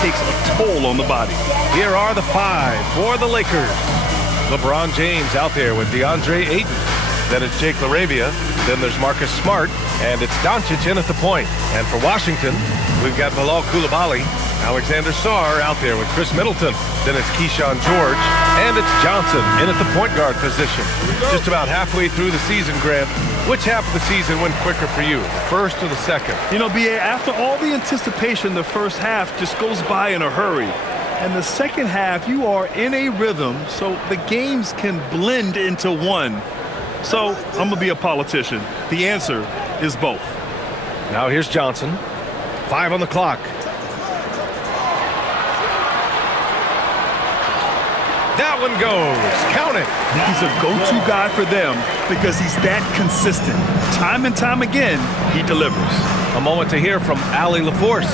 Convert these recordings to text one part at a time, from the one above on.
takes a toll on the body. Here are the five for the Lakers. LeBron James out there with DeAndre Ayton. Then it's Jake LaRavia. Then there's Marcus Smart. And it's Doncic in at the point. And for Washington, we've got Bilal Coulibaly, Alexander Sarr out there with Chris Middleton. Then it's Keyshawn George. And it's Johnson in at the point guard position. Just about halfway through the season, Grant. Which half of the season went quicker for you, the first or the second? You know, B.A., after all the anticipation, the first half just goes by in a hurry. And the second half, you are in a rhythm, so the games can blend into one. So I'm going to be a politician. The answer is both. Now here's Johnson. 5 on the clock. That one goes. Count it. He's a go-to guy for them because he's that consistent. Time and time again, he delivers. A moment to hear from Allie LaForce.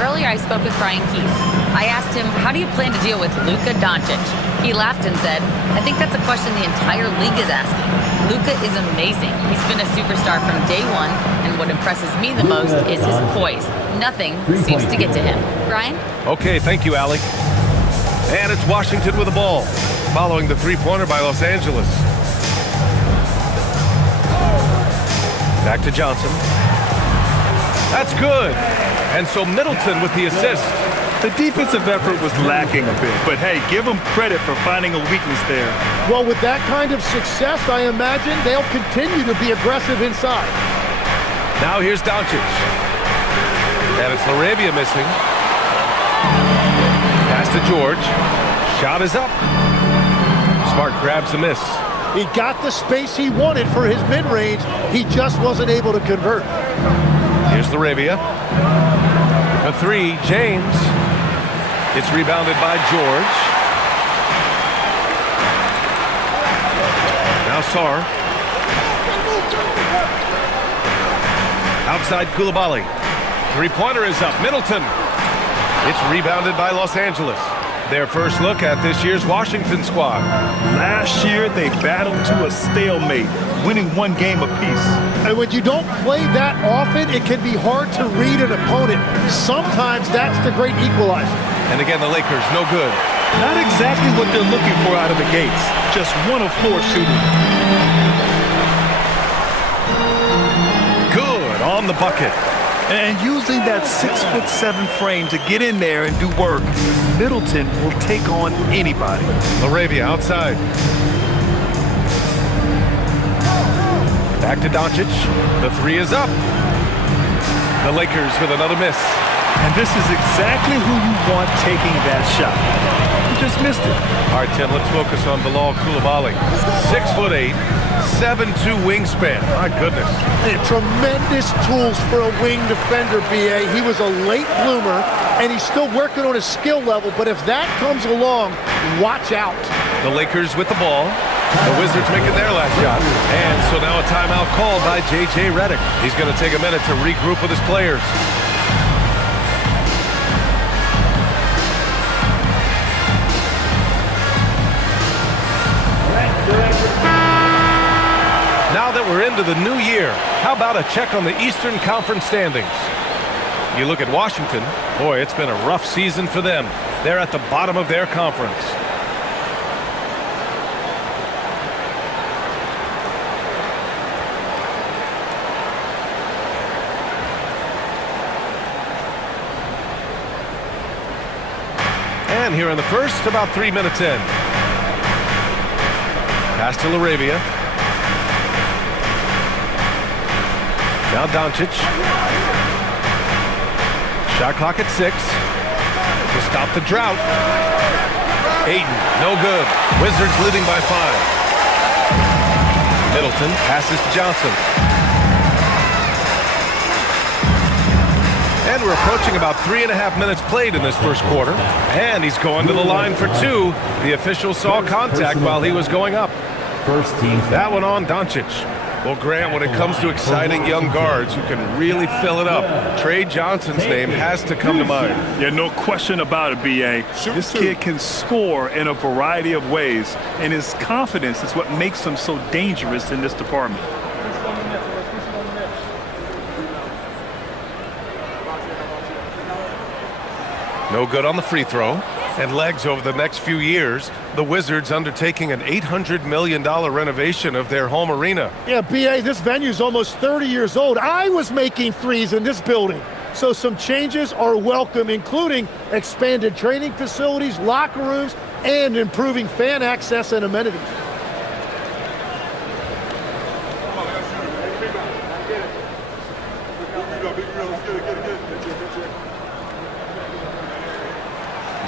Earlier, I spoke with Brian Keefe. I asked him, how do you plan to deal with Luka Doncic? He laughed and said, I think that's a question the entire league is asking. Luka is amazing. He's been a superstar from day one, and what impresses me the most is his poise. Nothing seems to get to him. Brian? Okay, thank you, Allie. And it's Washington with the ball, following the three-pointer by Los Angeles. Back to Johnson. That's good. And so Middleton with the assist. The defensive effort was lacking a bit, but hey, give them credit for finding a weakness there. Well, with that kind of success, I imagine they'll continue to be aggressive inside. Now here's Doncic. And it's LaRavia missing. Pass to George. Shot is up. Smart grabs the miss. He got the space he wanted for his mid-range. He just wasn't able to convert. Here's LaRavia. The three, James. It's rebounded by George. Now Sarr. Outside Coulibaly. Three-pointer is up. Middleton. It's rebounded by Los Angeles. Their first look at this year's Washington squad. Last year, they battled to a stalemate, winning one game apiece. And when you don't play that often, it can be hard to read an opponent. Sometimes that's the great equalizer. And again, the Lakers, no good. Not exactly what they're looking for out of the gates. Just 1 of 4 shooting. Good on the bucket. And using that 6'7" frame to get in there and do work, Middleton will take on anybody. LaRavia outside. Back to Doncic. The three is up. The Lakers with another miss. And this is exactly who you want taking that shot. You just missed it. All right, Tim, let's focus on Bilal Coulibaly. 6'8", 7'2" wingspan. My goodness. And tremendous tools for a wing defender, B.A. He was a late bloomer, and he's still working on his skill level. But if that comes along, watch out. The Lakers with the ball. The Wizards making their last shot. And so now a timeout called by J.J. Redick. He's going to take a minute to regroup with his players. Now that we're into the new year, how about a check on the Eastern Conference standings? You look at Washington, boy, it's been a rough season for them. They're at the bottom of their conference. And here in the first, about 3 minutes in. Pass to LaRavia. Now Doncic. Shot clock at 6. To stop the drought. Ayton, no good. Wizards leading by 5. Middleton passes to Johnson. And we're approaching about 3.5 minutes played in this first quarter. And he's going to the line for 2. The official saw contact while he was going up. First team. That one on Doncic. Well, Grant, when it comes to exciting young guards who can really fill it up, Trey Johnson's name has to come to mind. Yeah, no question about it, B.A. This kid can score in a variety of ways, and his confidence is what makes him so dangerous in this department. No good on the free throw. And legs over the next few years, the Wizards undertaking an $800 million renovation of their home arena. Yeah, B.A., this venue's almost 30 years old. I was making threes in this building. So some changes are welcome, including expanded training facilities, locker rooms, and improving fan access and amenities.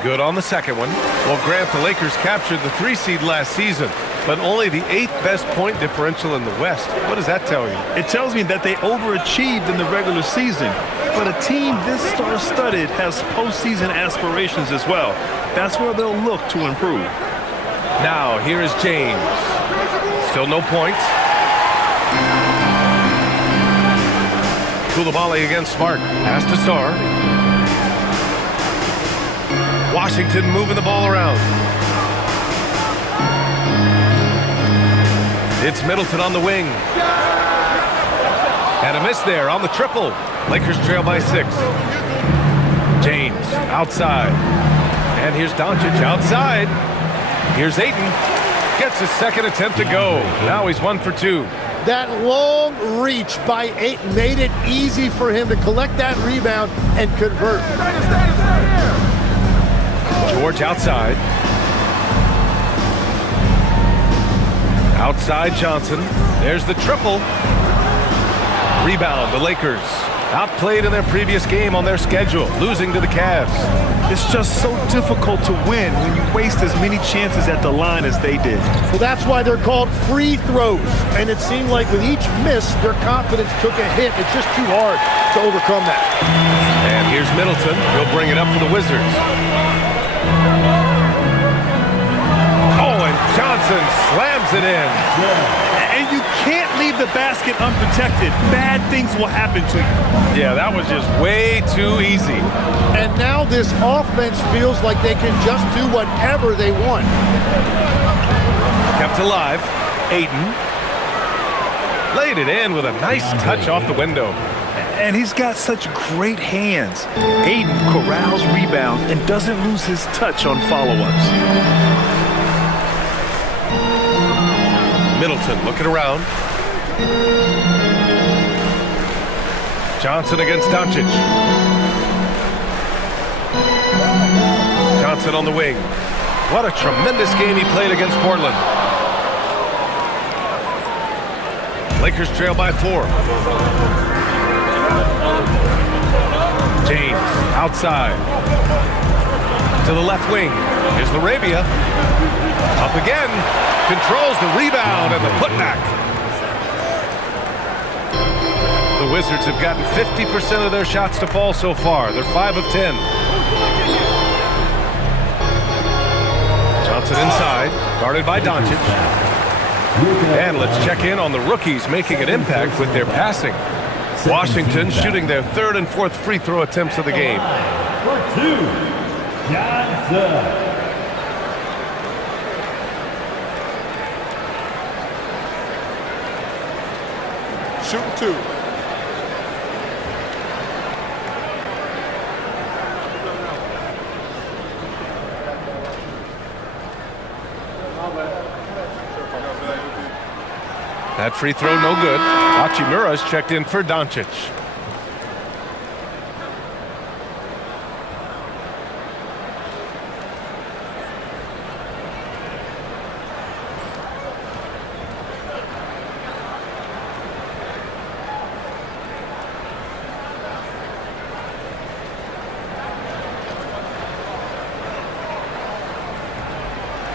Good on the second one. Well, Grant, the Lakers captured the 3 seed last season, but only the 8th best point differential in the West. What does that tell you? It tells me that they overachieved in the regular season, but a team this star-studded has postseason aspirations as well. That's where they'll look to improve. Now, here is James. Still no points. Koulibaly against Smart. Pass to Star. Washington moving the ball around. It's Middleton on the wing. And a miss there on the triple. Lakers trail by 6. James outside. And here's Doncic outside. Here's Ayton. Gets his second attempt to go. Now he's 1 for 2. That long reach by Ayton made it easy for him to collect that rebound and convert. George outside. Outside Johnson. There's the triple. Rebound, the Lakers. Outplayed in their previous game on their schedule, losing to the Cavs. It's just so difficult to win when you waste as many chances at the line as they did. Well, that's why they're called free throws. And it seemed like with each miss, their confidence took a hit. It's just too hard to overcome that. And here's Middleton. He'll bring it up for the Wizards. Oh, and Johnson slams it in. And you can't leave the basket unprotected. Bad things will happen to you. Yeah, that was just way too easy. And now this offense feels like they can just do whatever they want. Kept alive. Ayton. Laid it in with a nice touch off the window. And he's got such great hands. Ayton corrals rebounds and doesn't lose his touch on follow-ups. Middleton looking around. Johnson against Doncic. Johnson on the wing. What a tremendous game he played against Portland. Lakers trail by 4. James outside. To the left wing. Here's Arabia. Up again. Controls the rebound and the putback. The Wizards have gotten 50% of their shots to fall so far. They're 5 of 10. Johnson inside, guarded by Doncic. And let's check in on the rookies making an impact with their passing. Washington shooting their 3rd and 4th free throw attempts of the game. For 2, Johnson. Shooting 2. That free throw no good. Hachimura's checked in for Doncic.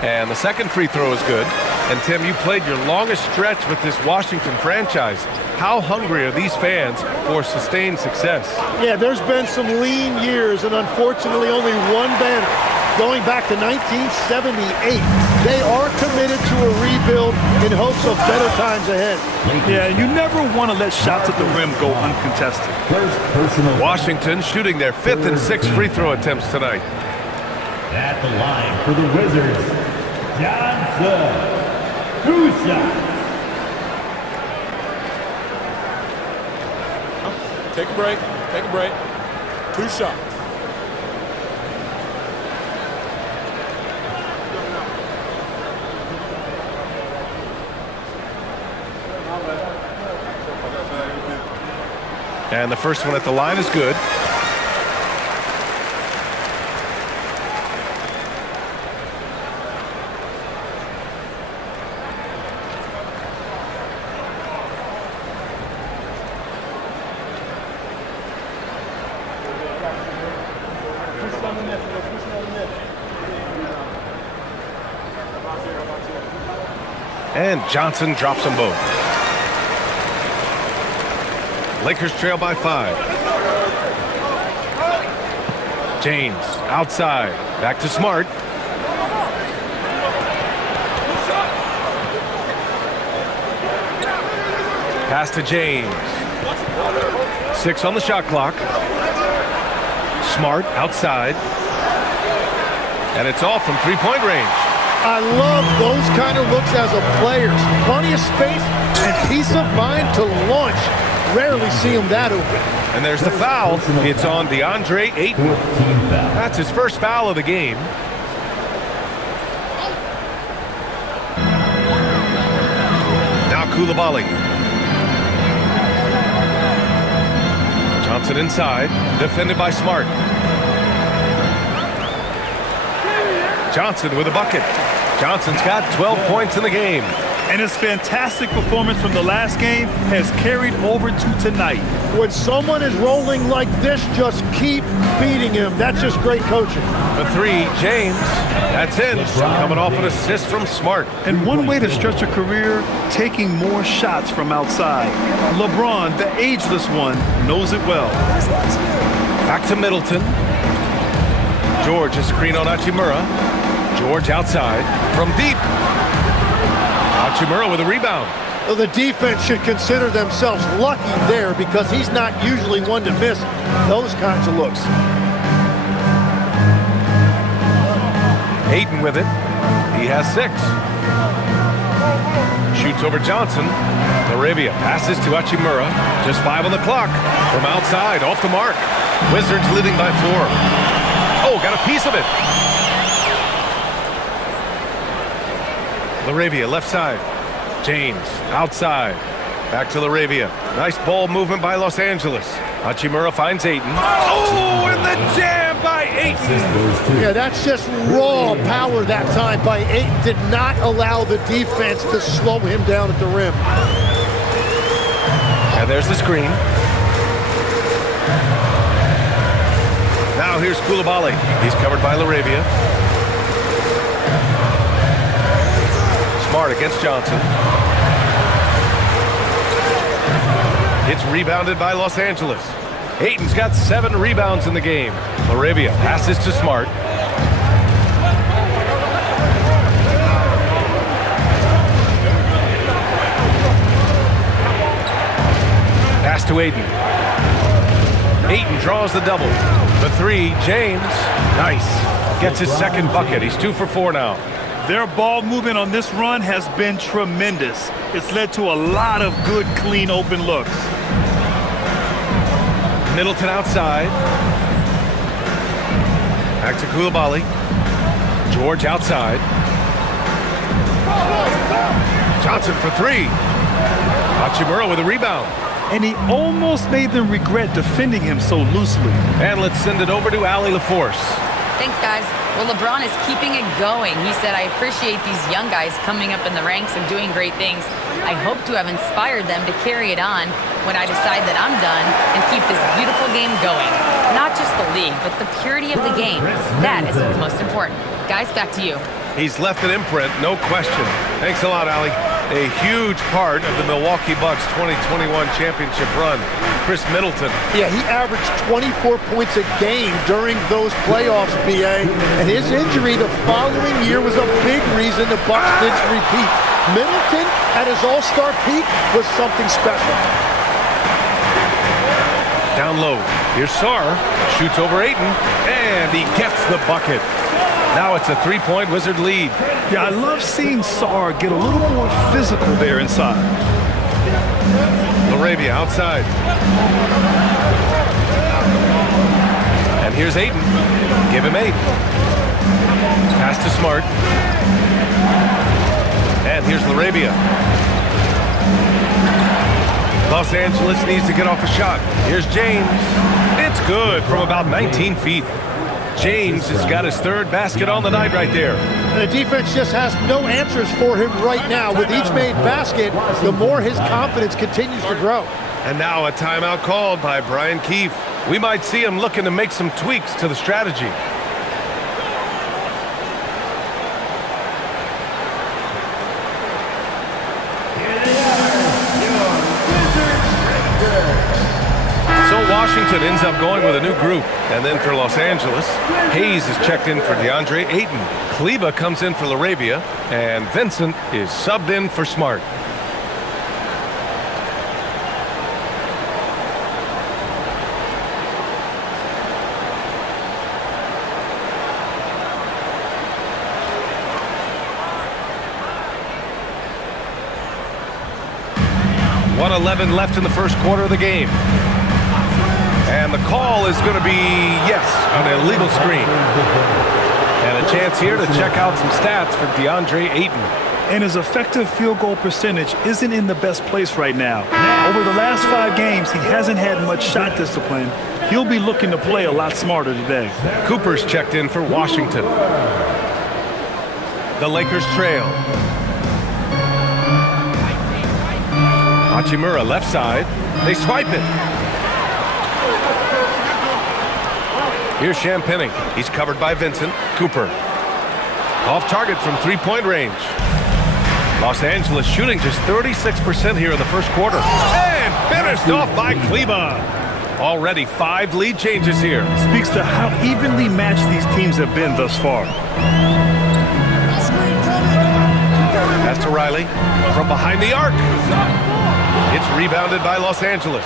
And the second free throw is good. And Tim, you played your longest stretch with this Washington franchise. How hungry are these fans for sustained success? Yeah, there's been some lean years and unfortunately only one banner. Going back to 1978, they are committed to a rebuild in hopes of better times ahead. Yeah, you never want to let shots at the rim go uncontested. Washington shooting their 5th and 6th free throw attempts tonight. At the line for the Wizards, Johnson. 2 shots. Take a break. Take a break. 2 shots. And the first one at the line is good. And Johnson drops them both. Lakers trail by 5. James outside. Back to Smart. Pass to James. 6 on the shot clock. Smart outside. And it's off from three-point range. I love those kind of looks as a player. Plenty of space and peace of mind to launch. Rarely see him that open. And there's the foul. It's on DeAndre Ayton. That's his first foul of the game. Now Koulibaly. Johnson inside. Defended by Smart. Johnson with a bucket. Johnson's got 12 points in the game. And his fantastic performance from the last game has carried over to tonight. When someone is rolling like this, just keep feeding him. That's just great coaching. The 3, James. That's in. Coming off an assist from Smart. And one way to stretch a career, taking more shots from outside. LeBron, the ageless one, knows it well. Back to Middleton. George, a screen on Hachimura. George outside from deep. Hachimura with a rebound. Well, the defense should consider themselves lucky there because he's not usually one to miss those kinds of looks. Ayton with it. He has 6. Shoots over Johnson. Arabia passes to Hachimura. Just 5 on the clock. From outside, off the mark. Wizards leading by 4. Oh, got a piece of it. Laravia left side. James outside. Back to Laravia. Nice ball movement by Los Angeles. Hachimura finds Ayton. Oh, and the jam by Ayton. Yeah, that's just raw power that time by Ayton. Did not allow the defense to slow him down at the rim. And there's the screen. Now here's Koulibaly. He's covered by Laravia. Smart against Johnson. It's rebounded by Los Angeles. Ayton's got 7 rebounds in the game. Laravia passes to Smart. Pass to Ayton. Ayton draws the double. The 3, James. Nice. Gets his second bucket. He's 2 for 4 now. Their ball movement on this run has been tremendous. It's led to a lot of good, clean, open looks. Middleton outside. Back to Koulibaly. George outside. Johnson for 3. Hachimura with a rebound. And he almost made them regret defending him so loosely. And let's send it over to Allie LaForce. Thanks, guys. Well, LeBron is keeping it going. He said, I appreciate these young guys coming up in the ranks and doing great things. I hope to have inspired them to carry it on when I decide that I'm done and keep this beautiful game going. Not just the league, but the purity of the game. That is what's most important. Guys, back to you. He's left an imprint, no question. Thanks a lot, Allie. A huge part of the Milwaukee Bucks 2021 championship run. Chris Middleton. Yeah, he averaged 24 points a game during those playoffs, BA. And his injury the following year was a big reason the Bucks didn't repeat. Middleton, at his all-star peak, was something special. Down low. Here's Sarr. Shoots over Ayton. And he gets the bucket. Now it's a 3-point Wizard lead. Yeah, I love seeing Sarr get a little more physical there inside. Laravia outside. And here's Ayton. Give him 8. Pass to Smart. And here's Laravia. Los Angeles needs to get off a shot. Here's James. It's good from about 19 feet. James has got his third basket on the night right there. And the defense just has no answers for him right now. With each made basket, the more his confidence continues to grow. And now a timeout called by Brian Keefe. We might see him looking to make some tweaks to the strategy. Washington ends up going with a new group. And then for Los Angeles, Hayes is checked in for DeAndre Ayton. Kleba comes in for LaRavia. And Vincent is subbed in for Smart. .111 left in the first quarter of the game. And the call is going to be, yes, an illegal screen. And a chance here to check out some stats for DeAndre Ayton. And his effective field goal percentage isn't in the best place right now. Over the last 5 games, he hasn't had much shot discipline. He'll be looking to play a lot smarter today. Cooper's checked in for Washington. The Lakers trail. Hachimura left side. They swipe it. Here's Champagny. He's covered by Vincent. Cooper. Off target from three-point range. Los Angeles shooting just 36% here in the first quarter. And finished off by Kleba. Already 5 lead changes here. Speaks to how evenly matched these teams have been thus far. Pass to Riley. From behind the arc. It's rebounded by Los Angeles.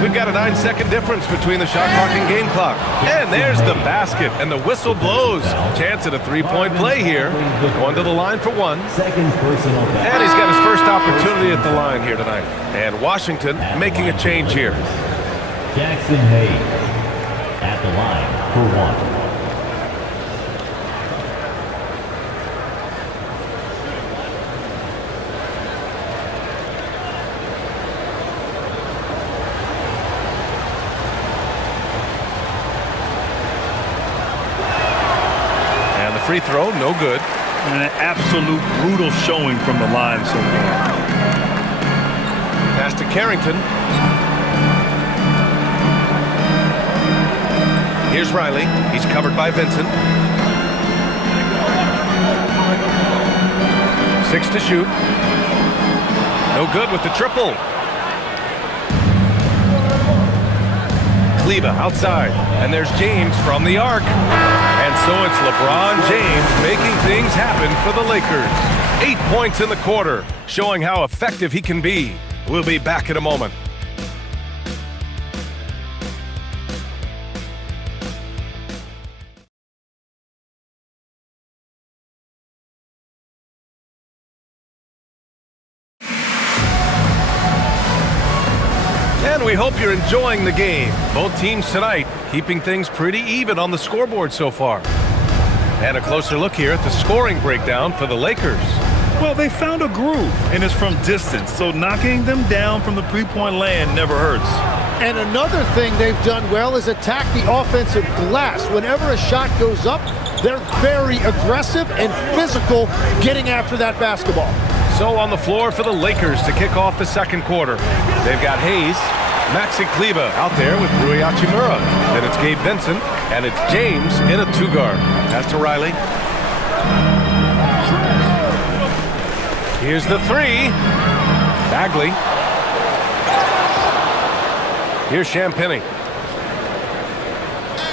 We've got a 9-second difference between the shot clock and game clock. And there's the basket, and the whistle blows. Chance at a 3-point play here. Going to the line for one. And he's got his first opportunity at the line here tonight. And Washington making a change here. Jackson Hayes at the line for one. Free throw, no good. And an absolute brutal showing from the line so far. Pass to Carrington. Here's Riley. He's covered by Vincent. 6 to shoot. No good with the triple. Kleba outside. And there's James from the arc. And so it's LeBron James making things happen for the Lakers. 8 points in the quarter, showing how effective he can be. We'll be back in a moment. And we hope you're enjoying the game. Both teams tonight keeping things pretty even on the scoreboard so far. And a closer look here at the scoring breakdown for the Lakers. Well, they found a groove, and it's from distance, so knocking them down from the three-point land never hurts. And another thing they've done well is attack the offensive glass. Whenever a shot goes up, they're very aggressive and physical getting after that basketball. So on the floor for the Lakers to kick off the second quarter. They've got Hayes, Maxi Kleba out there with Rui Hachimura. Then it's Gabe Vincent, and it's James in a 2-guard. Pass to Riley. Here's the 3. Bagley. Here's Champagny.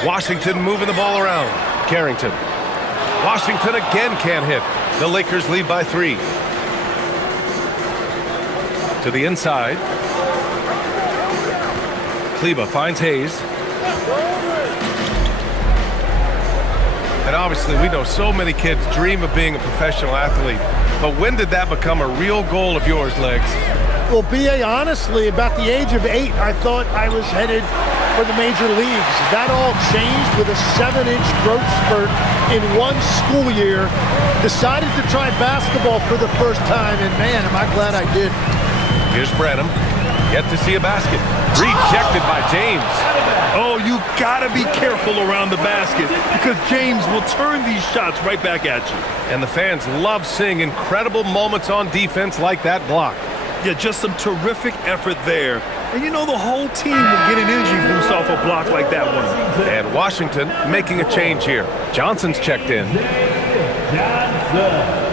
Washington moving the ball around. Carrington. Washington again can't hit. The Lakers lead by 3. To the inside. Kleba finds Hayes. And obviously we know so many kids dream of being a professional athlete. But when did that become a real goal of yours, Legs? Well, B.A., honestly, about the age of 8, I thought I was headed for the major leagues. That all changed with a 7-inch growth spurt in one school year. Decided to try basketball for the first time, and man, am I glad I did. Here's Branham. Yet to see a basket. Rejected by James. Oh, you got to be careful around the basket because James will turn these shots right back at you. And the fans love seeing incredible moments on defense like that block. Yeah, just some terrific effort there. And you know the whole team will get an energy boost off a block like that one. And Washington making a change here. Johnson's checked in. Johnson.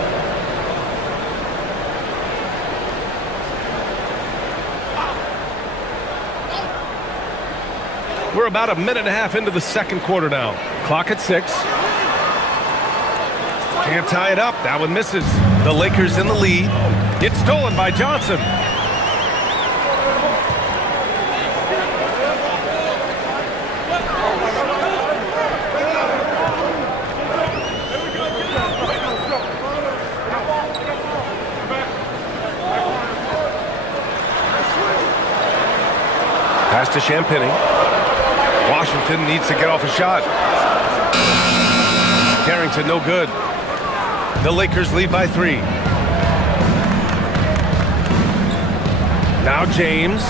We're about a minute and a half into the second quarter now. Clock at 6. Can't tie it up. That one misses. The Lakers in the lead. It's stolen by Johnson. Pass to Champagny. Washington needs to get off a shot. Carrington no good. The Lakers lead by 3. Now James.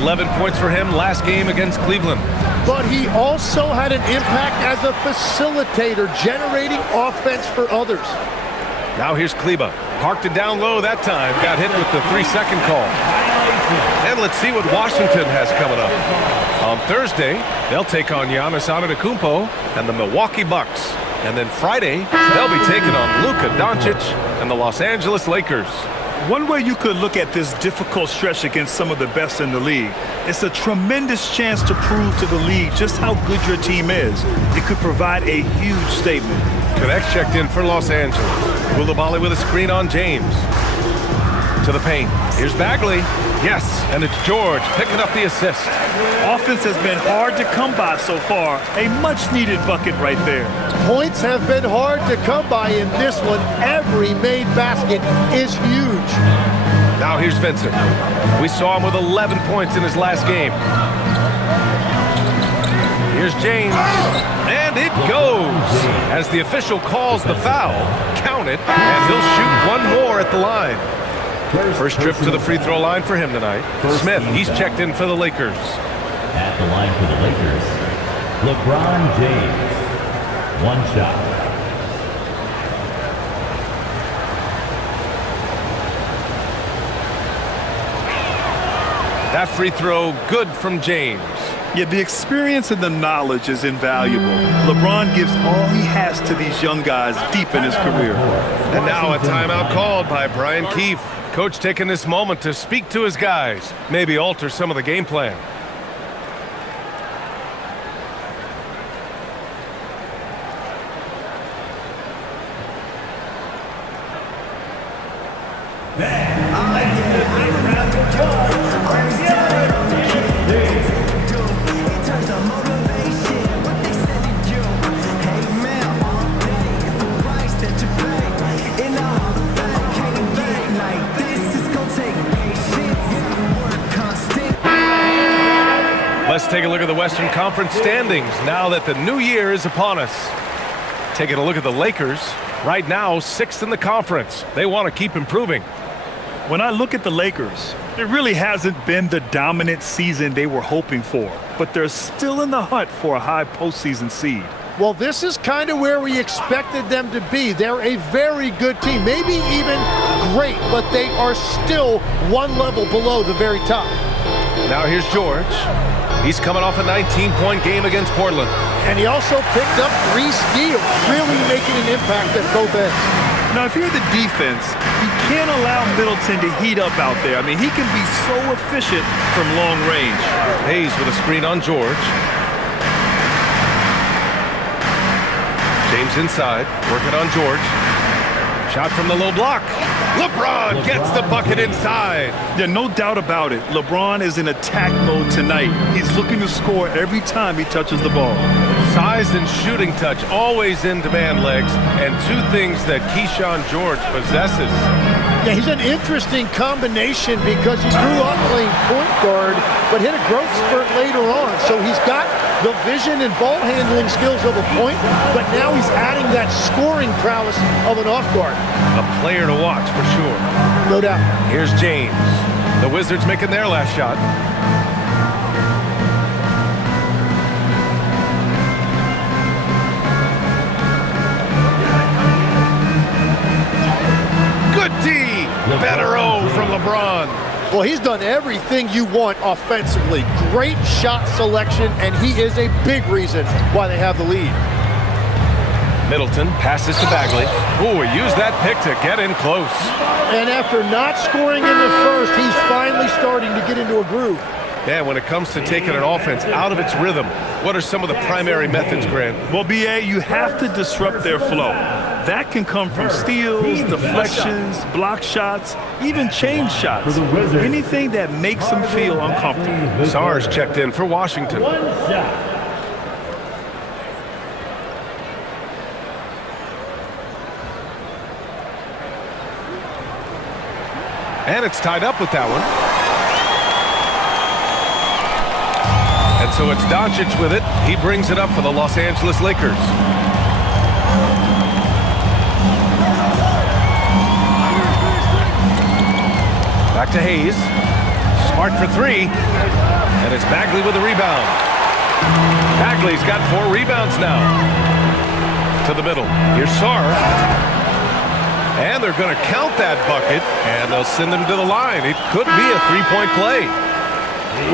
11 points for him last game against Cleveland. But he also had an impact as a facilitator, generating offense for others. Now here's Kleba. Parked it down low that time. Got hit with the 3-second call. And let's see what Washington has coming up. On Thursday, they'll take on Giannis Antetokounmpo and the Milwaukee Bucks. And then Friday, they'll be taking on Luka Doncic and the Los Angeles Lakers. One way you could look at this difficult stretch against some of the best in the league, it's a tremendous chance to prove to the league just how good your team is. It could provide a huge statement. Connects checked in for Los Angeles. Koulibaly with a screen on James. To the paint. Here's Bagley. Yes, and it's George picking up the assist. Offense has been hard to come by so far. A much-needed bucket right there. Points have been hard to come by in this one. Every made basket is huge. Now here's Vincent. We saw him with 11 points in his last game. Here's James. And it goes. As the official calls the foul, count it, and he'll shoot one more at the line. First trip to the free throw line for him tonight. Smith, he's checked in for the Lakers. At the line for the Lakers, LeBron James. One shot. That free throw good from James. Yeah, the experience and the knowledge is invaluable. LeBron gives all he has to these young guys deep in his career. And now a timeout called by Brian Keefe. Coach taking this moment to speak to his guys, maybe alter some of the game plan. Let's take a look at the Western Conference standings now that the new year is upon us. Taking a look at the Lakers, right now 6th in the conference. They want to keep improving. When I look at the Lakers, it really hasn't been the dominant season they were hoping for, but they're still in the hunt for a high postseason seed. Well, this is kind of where we expected them to be. They're a very good team, maybe even great, but they are still one level below the very top. Now here's George. He's coming off a 19-point game against Portland. And he also picked up 3 steals, really making an impact at both ends. Now, if you're the defense, you can't allow Middleton to heat up out there. I mean, he can be so efficient from long range. Hayes with a screen on George. James inside, working on George. Shot from the low block. LeBron gets the bucket inside. Yeah, no doubt about it. LeBron is in attack mode tonight. He's looking to score every time he touches the ball. Size and shooting touch always in demand, Legs, and 2 things that Keyshawn George possesses. Yeah, he's an interesting combination because he grew up playing point guard, but hit a growth spurt later on. So he's got the vision and ball handling skills of a point, but now he's adding that scoring prowess of an off guard. A player to watch for sure. No doubt. Here's James. The Wizards making their last shot. Good D. Better O from LeBron. Well, he's done everything you want offensively. Great shot selection, and he is a big reason why they have the lead. Middleton passes to Bagley. Ooh, he used that pick to get in close. And after not scoring in the first, he's finally starting to get into a groove. Yeah, when it comes to taking an offense out of its rhythm, what are some of the primary methods, Grant? Well, BA, you have to disrupt their flow. That can come from steals, deflections, block shots, even change shots. Anything that makes them feel uncomfortable. Sarge checked in for Washington. And it's tied up with that one. And so it's Doncic with it. He brings it up for the Los Angeles Lakers. Back to Hayes. Smart for three. And it's Bagley with the rebound. Bagley's got 4 rebounds now. To the middle. Here's Sarr. And they're going to count that bucket, and they'll send him to the line. It could be a 3-point play.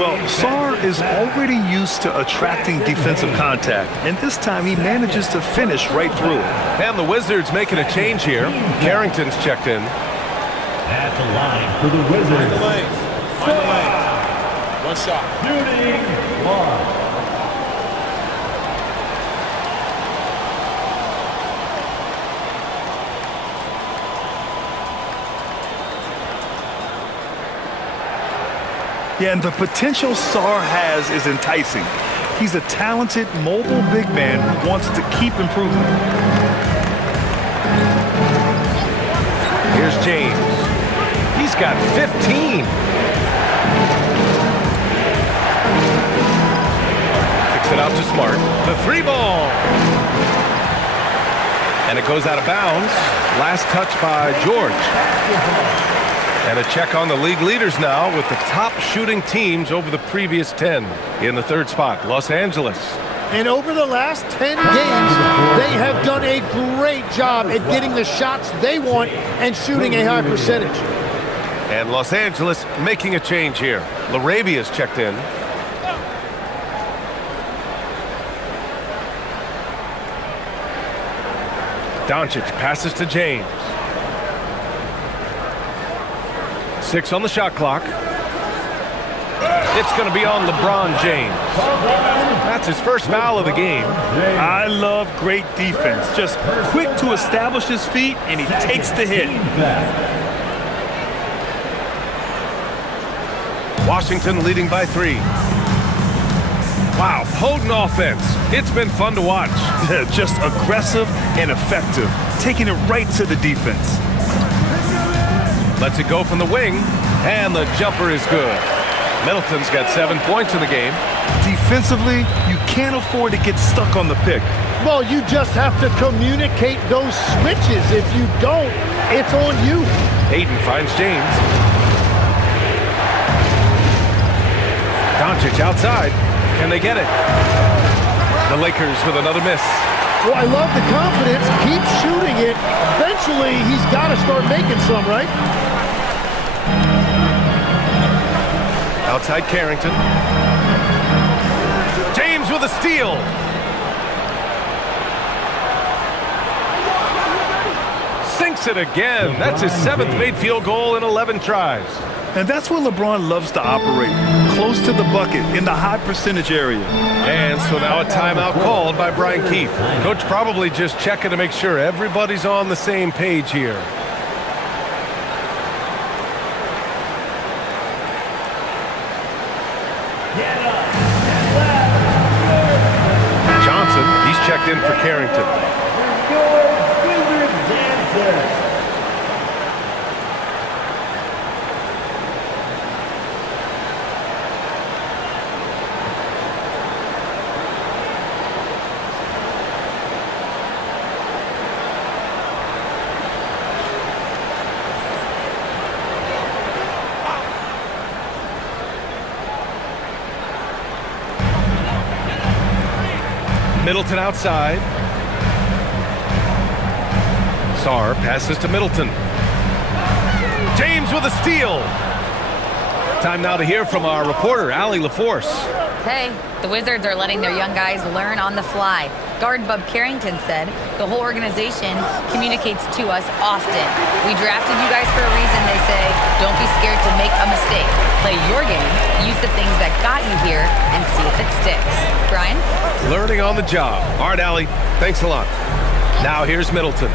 Well, Sarr is already used to attracting defensive contact, and this time he manages to finish right through it. And the Wizards making a change here. Carrington's checked in. At the line for the Wizards. Find the lane. One shot. Shooting one. Yeah, and the potential Sarr has is enticing. He's a talented, mobile big man who wants to keep improving. Here's James. He's got 15. Kicks it out to Smart. The 3-ball. And it goes out of bounds. Last touch by George. And a check on the league leaders now with the top shooting teams over the previous 10. In the 3rd spot, Los Angeles. And over the last 10 games, they have done a great job at getting the shots they want and shooting a high percentage. And Los Angeles making a change here. LaRavia's checked in. Doncic passes to James. 6 on the shot clock. It's going to be on LeBron James. That's his first foul of the game. I love great defense. Just quick to establish his feet, and he takes the hit. Washington leading by 3. Wow, potent offense. It's been fun to watch. Just aggressive and effective, taking it right to the defense. Lets it go from the wing, and the jumper is good. Middleton's got 7 points in the game. Defensively, you can't afford to get stuck on the pick. Well, you just have to communicate those switches. If you don't, it's on you. Ayton finds James. Doncic outside. Can they get it? The Lakers with another miss. Well, I love the confidence. Keep shooting it. Eventually, he's got to start making some, right? Outside Carrington. James with a steal. Sinks it again. That's his 7th made field goal in 11 tries. And that's where LeBron loves to operate, close to the bucket in the high percentage area. And so now a timeout called by Brian Keefe. Coach probably just checking to make sure everybody's on the same page here. Johnson, he's checked in for Carrington. Middleton outside. Sarr passes to Middleton. James with a steal. Time now to hear from our reporter, Allie LaForce. Hey, the Wizards are letting their young guys learn on the fly. Guard Bub Carrington said the whole organization communicates to us often. We drafted you guys for a reason, they say. Don't be scared to make a mistake. Play your game, use the things that got you here, and see if it sticks. Brian? Learning on the job. All right, Allie, thanks a lot. Now here's Middleton.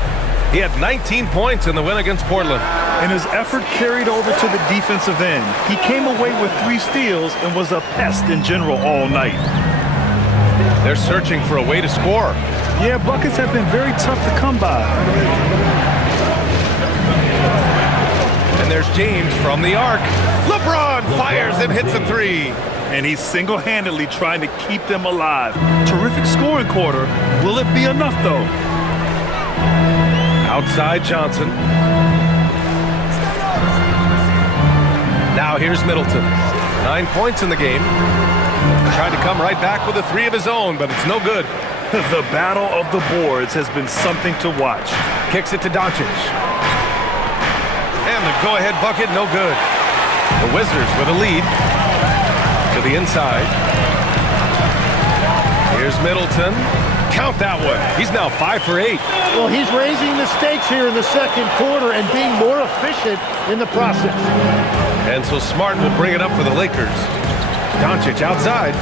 He had 19 points in the win against Portland. And his effort carried over to the defensive end. He came away with 3 steals and was a pest in general all night. They're searching for a way to score. Yeah, buckets have been very tough to come by. And there's James from the arc. LeBron fires and hits a 3. And he's single-handedly trying to keep them alive. Terrific scoring quarter. Will it be enough, though? Outside Johnson. Now here's Middleton. 9 points in the game. Tried to come right back with a 3 of his own, but it's no good. The battle of the boards has been something to watch. Kicks it to Doncic. And the go-ahead bucket, no good. The Wizards with a lead. To the inside. Here's Middleton. Count that one. He's now 5 for 8. Well, he's raising the stakes here in the second quarter and being more efficient in the process. And so Smart will bring it up for the Lakers. Doncic outside.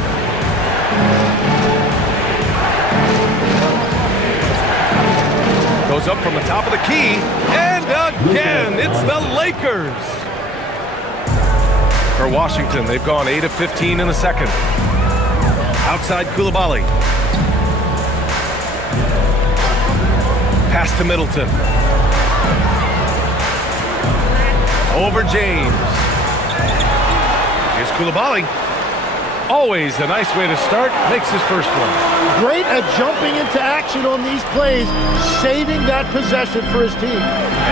Goes up from the top of the key. And again, it's the Lakers. For Washington, they've gone 8 of 15 in the second. Outside Coulibaly. Pass to Middleton. Over James. Here's Coulibaly. Always a nice way to start. Makes his first one. Great at jumping into action on these plays, saving that possession for his team.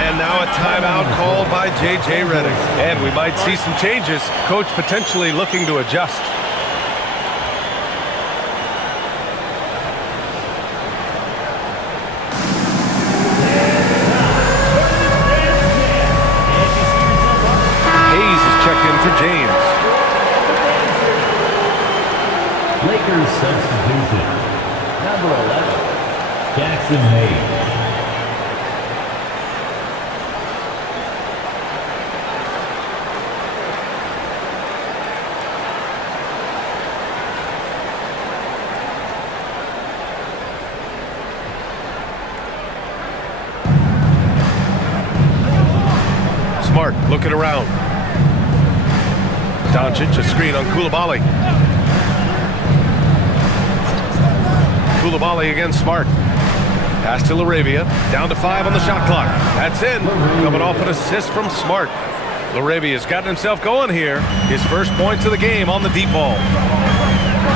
And now a timeout called by J.J. Redick. And we might see some changes. Coach potentially looking to adjust. For James. Lakers substitution. Number 11, Jackson Hayes. Smart looking around. Doncic, a screen on Coulibaly. Coulibaly against Smart. Pass to LaRavia. Down to 5 on the shot clock. That's in. Coming off an assist from Smart. LaRavia's gotten himself going here. His first points of the game on the deep ball.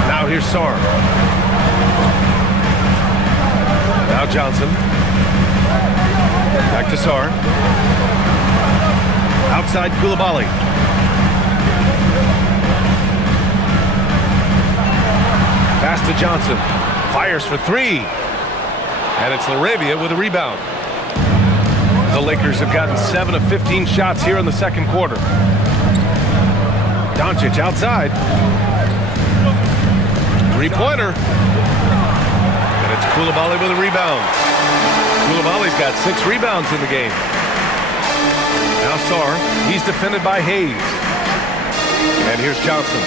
Now here's Sarr. Now Johnson. Back to Sarr. Outside Coulibaly. Pass to Johnson. Fires for 3. And it's LaRavia with a rebound. The Lakers have gotten 7 of 15 shots here in the second quarter. Doncic outside. 3-pointer. And it's Coulibaly with a rebound. Coulibaly's got 6 rebounds in the game. Now Sarr. He's defended by Hayes. And here's Johnson.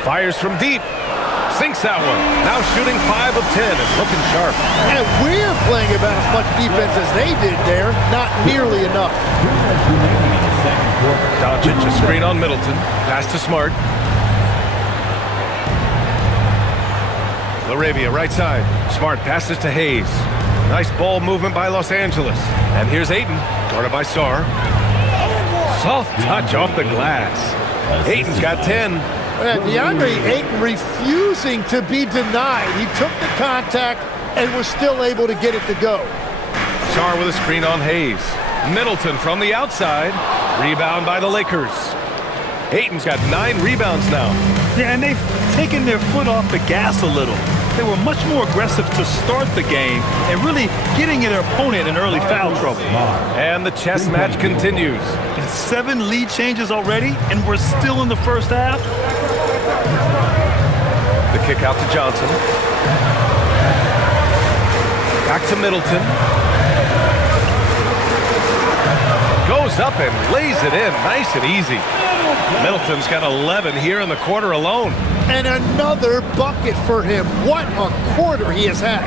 Fires from deep. Sinks that one. Now shooting 5 of 10 and looking sharp. And we're playing about as much defense as they did there. Not nearly enough. Doncic, a screen on Middleton. Pass to Smart. LaRavia, right side. Smart passes to Hayes. Nice ball movement by Los Angeles. And here's Ayton, guarded by Sarr. Soft touch off the glass. Ayton's got 10. DeAndre Ayton refusing to be denied. He took the contact and was still able to get it to go. Sarr with a screen on Hayes. Middleton from the outside. Rebound by the Lakers. Ayton's got 9 rebounds now. Yeah, and they've taken their foot off the gas a little. They were much more aggressive to start the game and really getting their opponent in early foul trouble. And the chess match continues. 7 lead changes already, and we're still in the first half. The kick out to Johnson. Back to Middleton. Goes up and lays it in nice and easy. Middleton's got 11 here in the quarter alone. And another bucket for him. What a quarter he has had.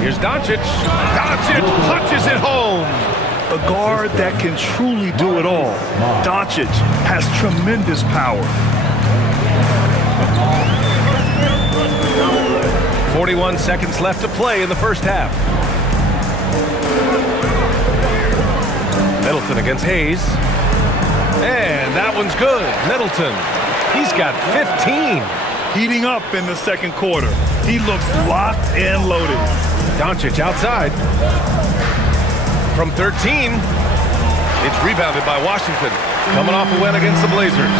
Here's Doncic. Doncic punches it home. A guard that can truly do it all. Doncic has tremendous power. 41 seconds left to play in the first half. Middleton against Hayes. And that one's good. Middleton. He's got 15. Heating up in the second quarter. He looks locked and loaded. Doncic outside. From 13. It's rebounded by Washington. Coming off a win against the Blazers.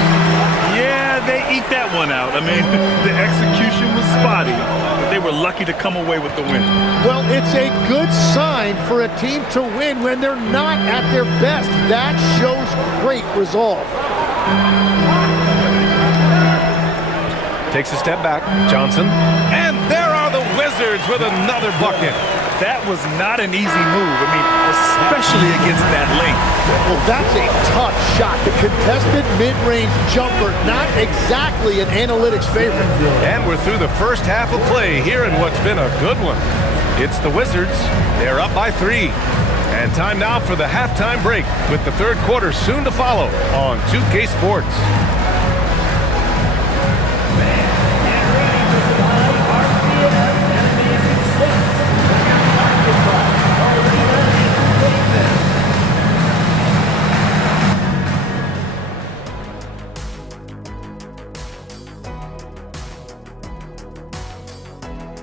Yeah, they eat that one out. I mean, the execution was spotty, but they were lucky to come away with the win. Well, it's a good sign for a team to win when they're not at their best. That shows great resolve. Takes a step back. Johnson. And there are the Wizards with another bucket. That was not an easy move. I mean, especially against that length. Well, that's a tough shot. The contested mid-range jumper, not exactly an analytics favorite. And we're through the first half of play here in what's been a good one. It's the Wizards. They're up by 3. And time now for the halftime break with the third quarter soon to follow on 2K Sports.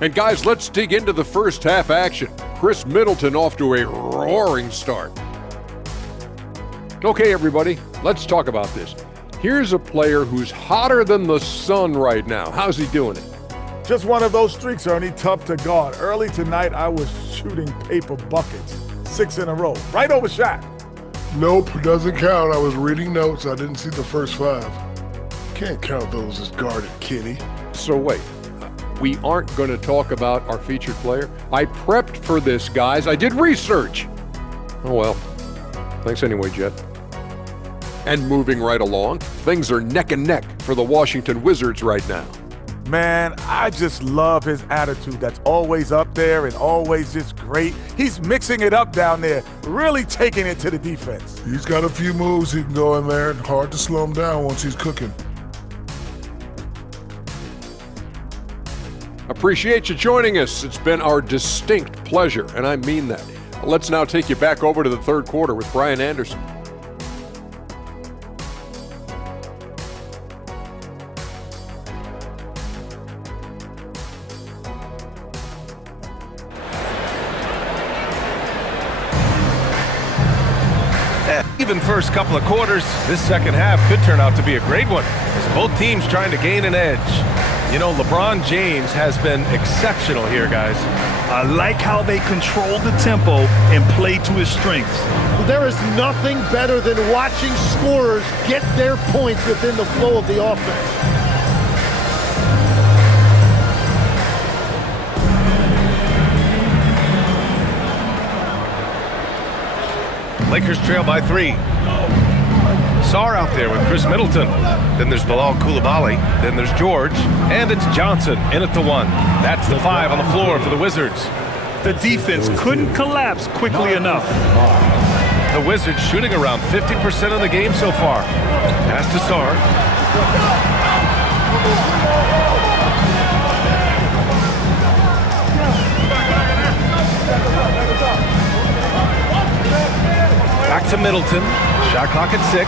And guys, let's dig into the first half action. Chris Middleton off to a roaring start. Okay, everybody, let's talk about this. Here's a player who's hotter than the sun right now. How's he doing it? Just one of those streaks, Ernie, tough to guard. Early tonight, I was shooting paper buckets. 6 in a row, right over Shaq. Nope, doesn't count. I was reading notes. I didn't see the first 5. Can't count those as guarded, kitty. So wait, we aren't going to talk about our featured player? I prepped for this, guys. I did research. Oh well. Thanks anyway, Jet. And moving right along, things are neck and neck for the Washington Wizards right now. Man, I just love his attitude. That's always up there and always just great. He's mixing it up down there, really taking it to the defense. He's got a few moves he can go in there. Hard to slow him down once he's cooking. Appreciate you joining us. It's been our distinct pleasure, and I mean that. Let's now take you back over to the third quarter with Brian Anderson. Even first couple of quarters, this second half could turn out to be a great one as both teams trying to gain an edge. You know, LeBron James has been exceptional here, guys. I like how they control the tempo and play to his strengths. There is nothing better than watching scorers get their points within the flow of the offense. Lakers trail by 3. Sarr out there with Chris Middleton. Then there's Bilal Coulibaly. Then there's George. And it's Johnson in at the 1. That's the 5 on the floor for the Wizards. The defense couldn't collapse quickly enough. The Wizards shooting around 50% of the game so far. Pass to Sarr. Back to Middleton. Shot clock at 6.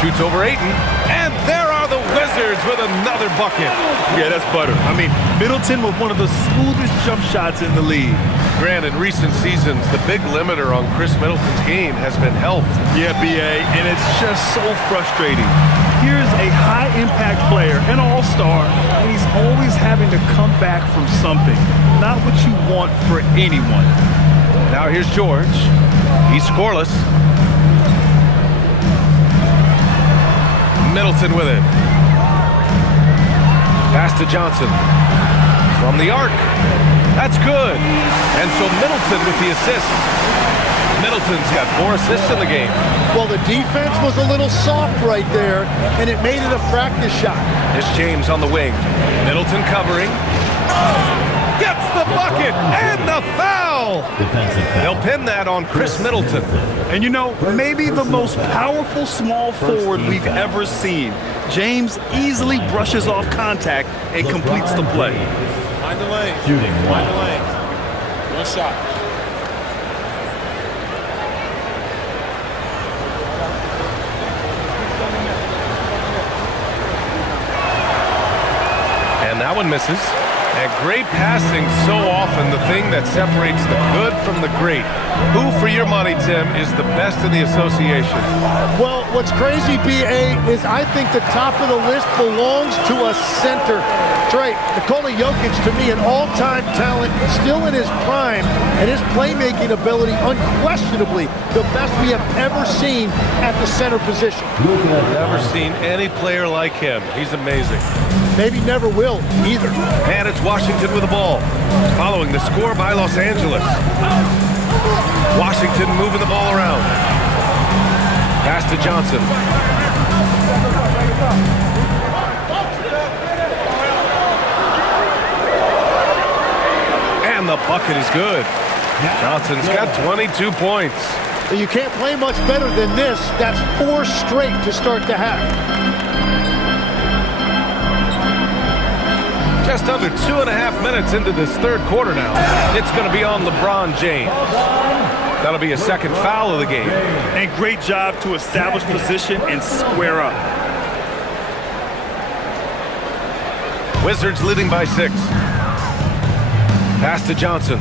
Shoots over Ayton. And there are the Wizards Wizards with another bucket. Yeah, that's butter. I mean, Middleton with one of the smoothest jump shots in the league. Grant, in recent seasons, the big limiter on Chris Middleton's game has been health. Yeah, BA, and it's just so frustrating. Here's a high-impact player, an all-star, and he's always having to come back from something. Not what you want for anyone. Now here's George. He's scoreless. Middleton with it. Pass to Johnson. From the arc. That's good. And so Middleton with the assist. Middleton's got 4 assists in the game. Well, the defense was a little soft right there, and it made it a practice shot. Here's James on the wing. Middleton covering. Gets the bucket and the foul. Defensive foul. They'll pin that on Chris Middleton. And you know, maybe the most powerful small forward we've ever seen. James easily brushes off contact and completes the play. Mind the lane. Shooting Mind one. the lane. One shot. And that one misses. And great passing, so often the thing that separates the good from the great. Who, for your money, Tim, is the best in the association? Well, what's crazy, BA, is I think the top of the list belongs to a center. Trey, Nikola Jokic, to me, an all-time talent, still in his prime, and his playmaking ability, unquestionably, the best we have ever seen at the center position. Never seen any player like him. He's amazing. Maybe never will, either. And it's Washington with the ball, following the score by Los Angeles. Washington moving the ball around. Pass to Johnson. And the bucket is good. Johnson's got 22 points. You can't play much better than this. That's 4 straight to start the half. Just under 2.5 minutes into this third quarter now. It's going to be on LeBron James. That'll be a second foul of the game. And great job to establish position and square up. Wizards leading by 6. Pass to Johnson.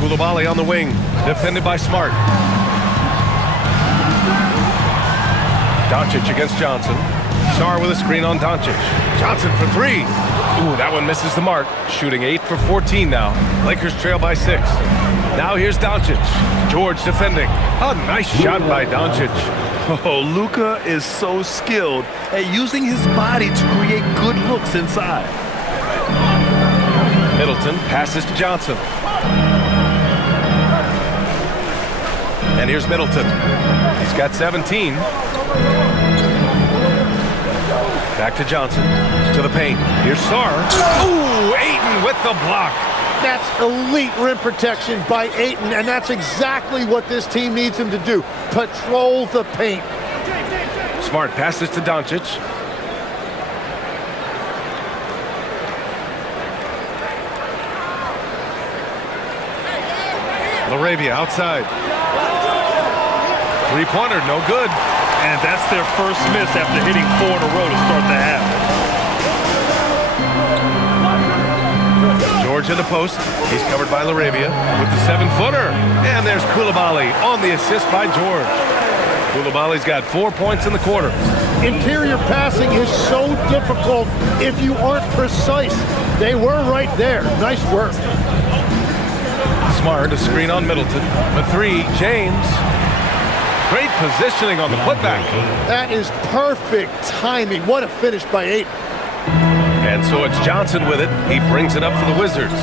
Koulibaly on the wing, defended by Smart. Doncic against Johnson. Sarr with a screen on Doncic. Johnson for 3. Ooh, that one misses the mark. Shooting 8 for 14 now. Lakers trail by 6. Now here's Doncic. George defending. A nice shot by Doncic. Oh, Luka is so skilled at using his body to create good looks inside. Middleton passes to Johnson. And here's Middleton. He's got 17. Back to Johnson. To the paint. Here's Sarr. Ooh, Ayton with the block. That's elite rim protection by Ayton, and that's exactly what this team needs him to do. Patrol the paint. Smart passes to Doncic. Laravia outside. Three-pointer, no good. And that's their first miss after hitting 4 in a row to start the half. George in the post. He's covered by Laravia with the 7-footer. And there's Koulibaly on the assist by George. Koulibaly's got 4 points in the quarter. Interior passing is so difficult if you aren't precise. They were right there. Nice work. Smart, a screen on Middleton. For 3, James. Great positioning on the putback. That is perfect timing. What a finish by Ayton. And so it's Johnson with it. He brings it up for the Wizards.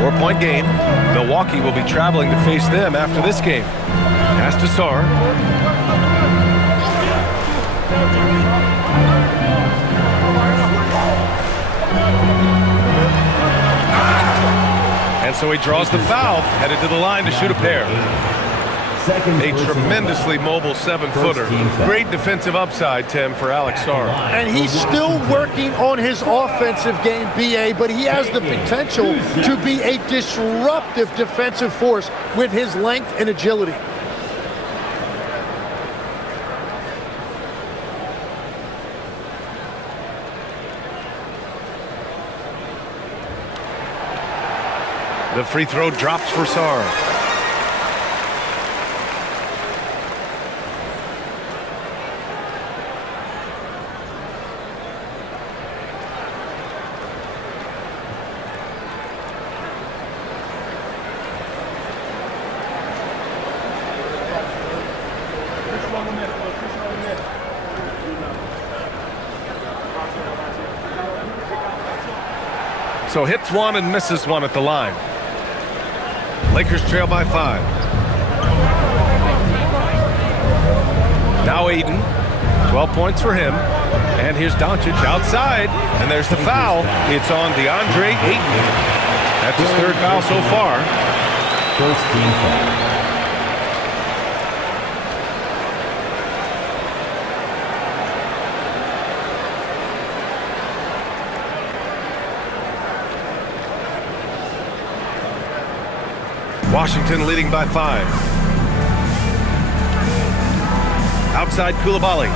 4-point game. Milwaukee will be traveling to face them after this game. Pass to Sarr. And so he draws the foul, headed to the line to shoot a pair. A tremendously mobile 7-footer. Great defensive upside, Tim, for Alex Sarr. And he's still working on his offensive game, BA, but he has the potential to be a disruptive defensive force with his length and agility. The free throw drops for Sar. So hits one and misses one at the line. Lakers trail by 5. Now Aiden, 12 points for him. And here's Doncic outside, and there's the foul. It's on DeAndre Ayton. That's his 3rd foul so far. First team foul. Washington leading by 5. Outside Coulibaly.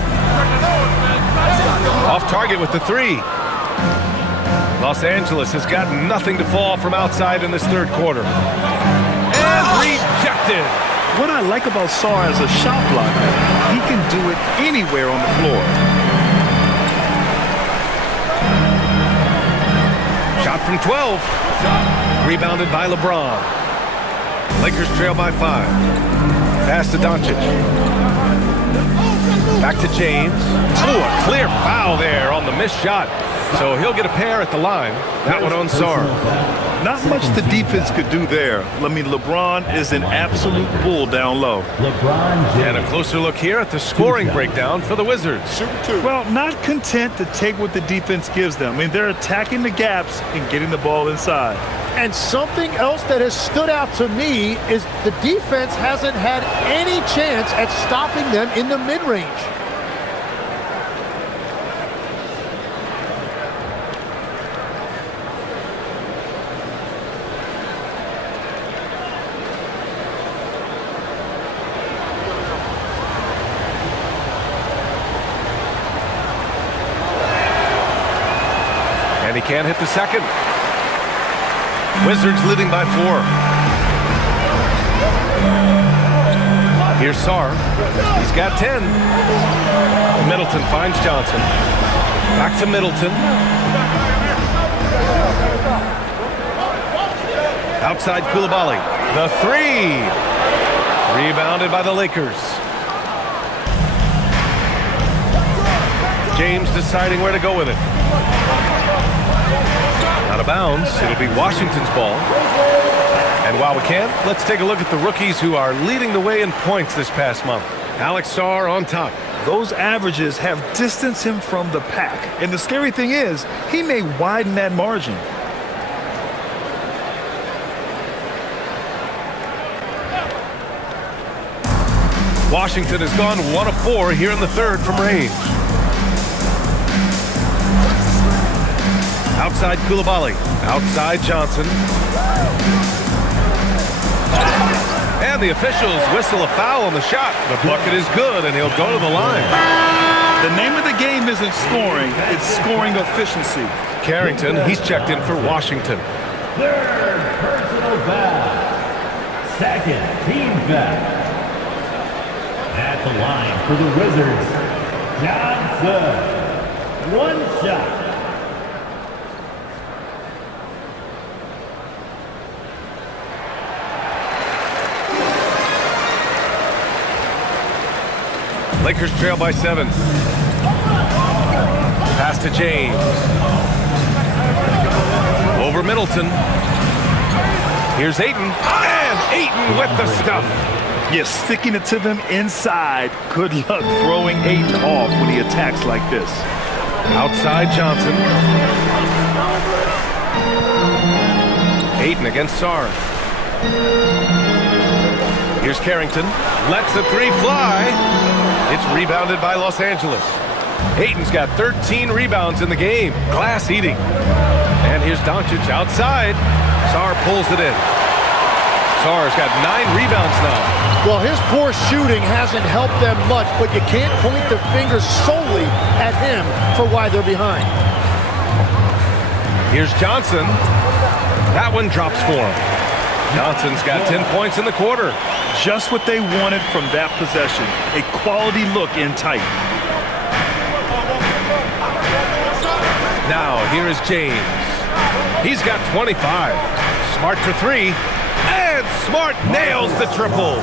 Off target with the 3. Los Angeles has got nothing to fall from outside in this 3rd quarter. And rejected. What I like about Sar as a shot blocker, he can do it anywhere on the floor. Shot from 12. Rebounded by LeBron. Lakers trail by 5. Pass to Doncic. Back to James. Oh, a clear foul there on the missed shot. So he'll get a pair at the line. That one on Sar. Not much the defense could do there. I mean, LeBron is an absolute bull down low. LeBron James. And a closer look here at the scoring breakdown for the Wizards. Well, not content to take what the defense gives them. I mean, they're attacking the gaps and getting the ball inside. And something else that has stood out to me is the defense hasn't had any chance at stopping them in the mid-range. And he can't hit the second. Wizards leading by 4. Here's Sar. He's got 10. Middleton finds Johnson. Back to Middleton. Outside Coulibaly. The 3. Rebounded by the Lakers. James deciding where to go with it. Out of bounds. It'll be Washington's ball. And while we can, let's take a look at the rookies who are leading the way in points this past month. Alex Sar on top. Those averages have distanced him from the pack. And the scary thing is, he may widen that margin. Washington has gone 1 of 4 here in the 3rd from range. Outside Coulibaly. Outside Johnson. And the officials whistle a foul on the shot. The bucket is good, and he'll go to the line. The name of the game isn't scoring, it's scoring efficiency. Carrington, he's checked in for Washington. 3rd personal foul. 2nd team foul. At the line for the Wizards, Johnson. 1 shot. Lakers trail by 7. Pass to James. Over Middleton. Here's Ayton. And Ayton with the stuff. Yes, sticking it to them inside. Good luck throwing Ayton off when he attacks like this. Outside Johnson. Ayton against Sar. Here's Carrington. Lets the 3 fly. It's rebounded by Los Angeles. Ayton's got 13 rebounds in the game. Glass eating. And here's Doncic outside. Sar pulls it in. Sar's got 9 rebounds now. Well, his poor shooting hasn't helped them much, but you can't point the finger solely at him for why they're behind. Here's Johnson. That one drops for him. Johnson's got 10 points in the quarter. Just what they wanted from that possession. A quality look in tight. Now, here is James. He's got 25. Smart for three. And Smart nails the triple.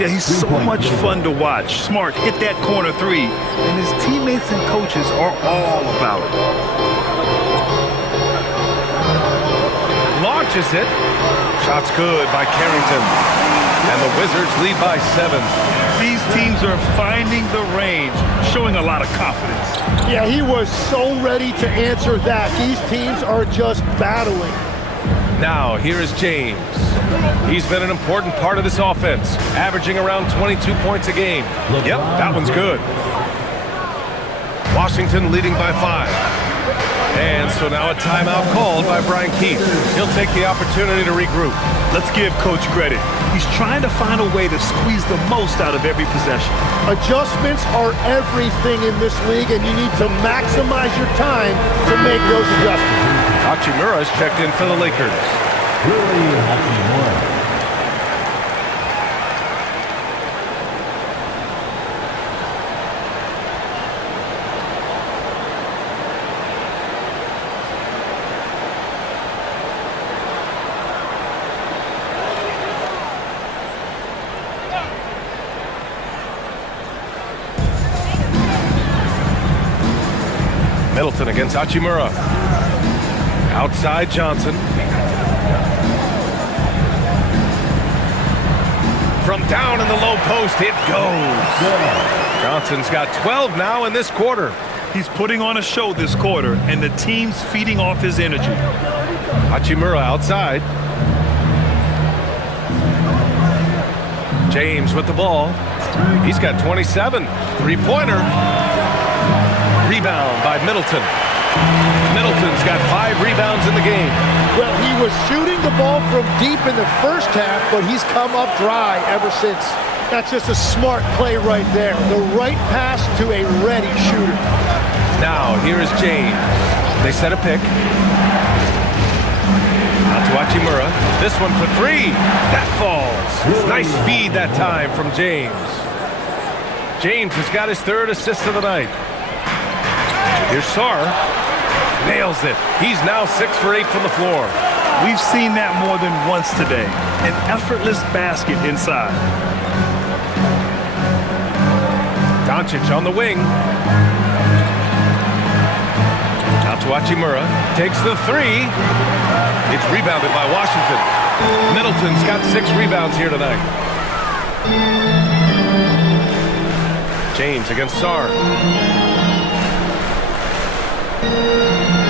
Yeah, he's so much fun to watch. Smart hit that corner three, and his teammates and coaches are all about it. Launches it. Shot's good by Carrington. And the Wizards lead by 7. These teams are finding the range, showing a lot of confidence. Yeah, he was so ready to answer that. These teams are just battling. Now, here is James. He's been an important part of this offense, averaging around 22 points a game. Yep, that one's good. Washington leading by 5. And so now a timeout called by Brian Keith. He'll take the opportunity to regroup. Let's give Coach credit. He's trying to find a way to squeeze the most out of every possession. Adjustments are everything in this league, and you need to maximize your time to make those adjustments. Hachimura's checked in for the Lakers. Rui Hachimura. Middleton against Hachimura. Outside Johnson. From down in the low post, it goes. Johnson's got 12 now in this quarter. He's putting on a show this quarter, and the team's feeding off his energy. Hachimura outside. James with the ball. He's got 27. Three-pointer. Rebound by Middleton. Middleton's got 5 rebounds in the game. Well, he was shooting the ball from deep in the first half, but he's come up dry ever since. That's just a smart play right there. The right pass to a ready shooter. Now, here is James. They set a pick. Out to Hachimura. This one for 3. That falls. Nice feed that time from James. James has got his 3rd assist of the night. Here's Sarr. Nails it. He's now 6 for 8 from the floor. We've seen that more than once today. An effortless basket inside. Doncic on the wing. Out to Hachimura. Takes the 3. It's rebounded by Washington. Middleton's got 6 rebounds here tonight. James against Sarr.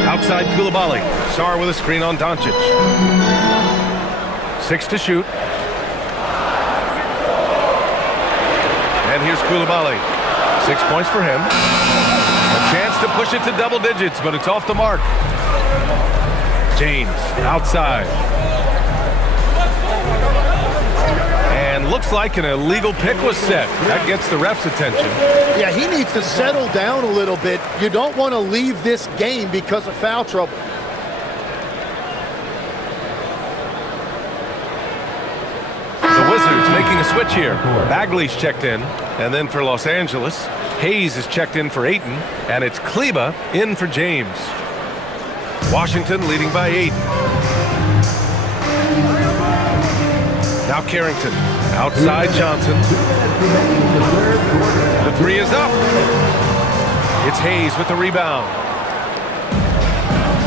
Outside Coulibaly. Sarr with a screen on Doncic. 6 to shoot. And here's Coulibaly. 6 points for him. A chance to push it to double digits, but it's off the mark. James outside. And looks like an illegal pick was set. That gets the ref's attention. Yeah, he needs to settle down a little bit. You don't want to leave this game because of foul trouble. The Wizards making a switch here. Bagley's checked in. And then for Los Angeles, Hayes is checked in for Ayton. And it's Kleba in for James. Washington leading by 8. Now Carrington. Outside Johnson. The 3 is up. It's Hayes with the rebound.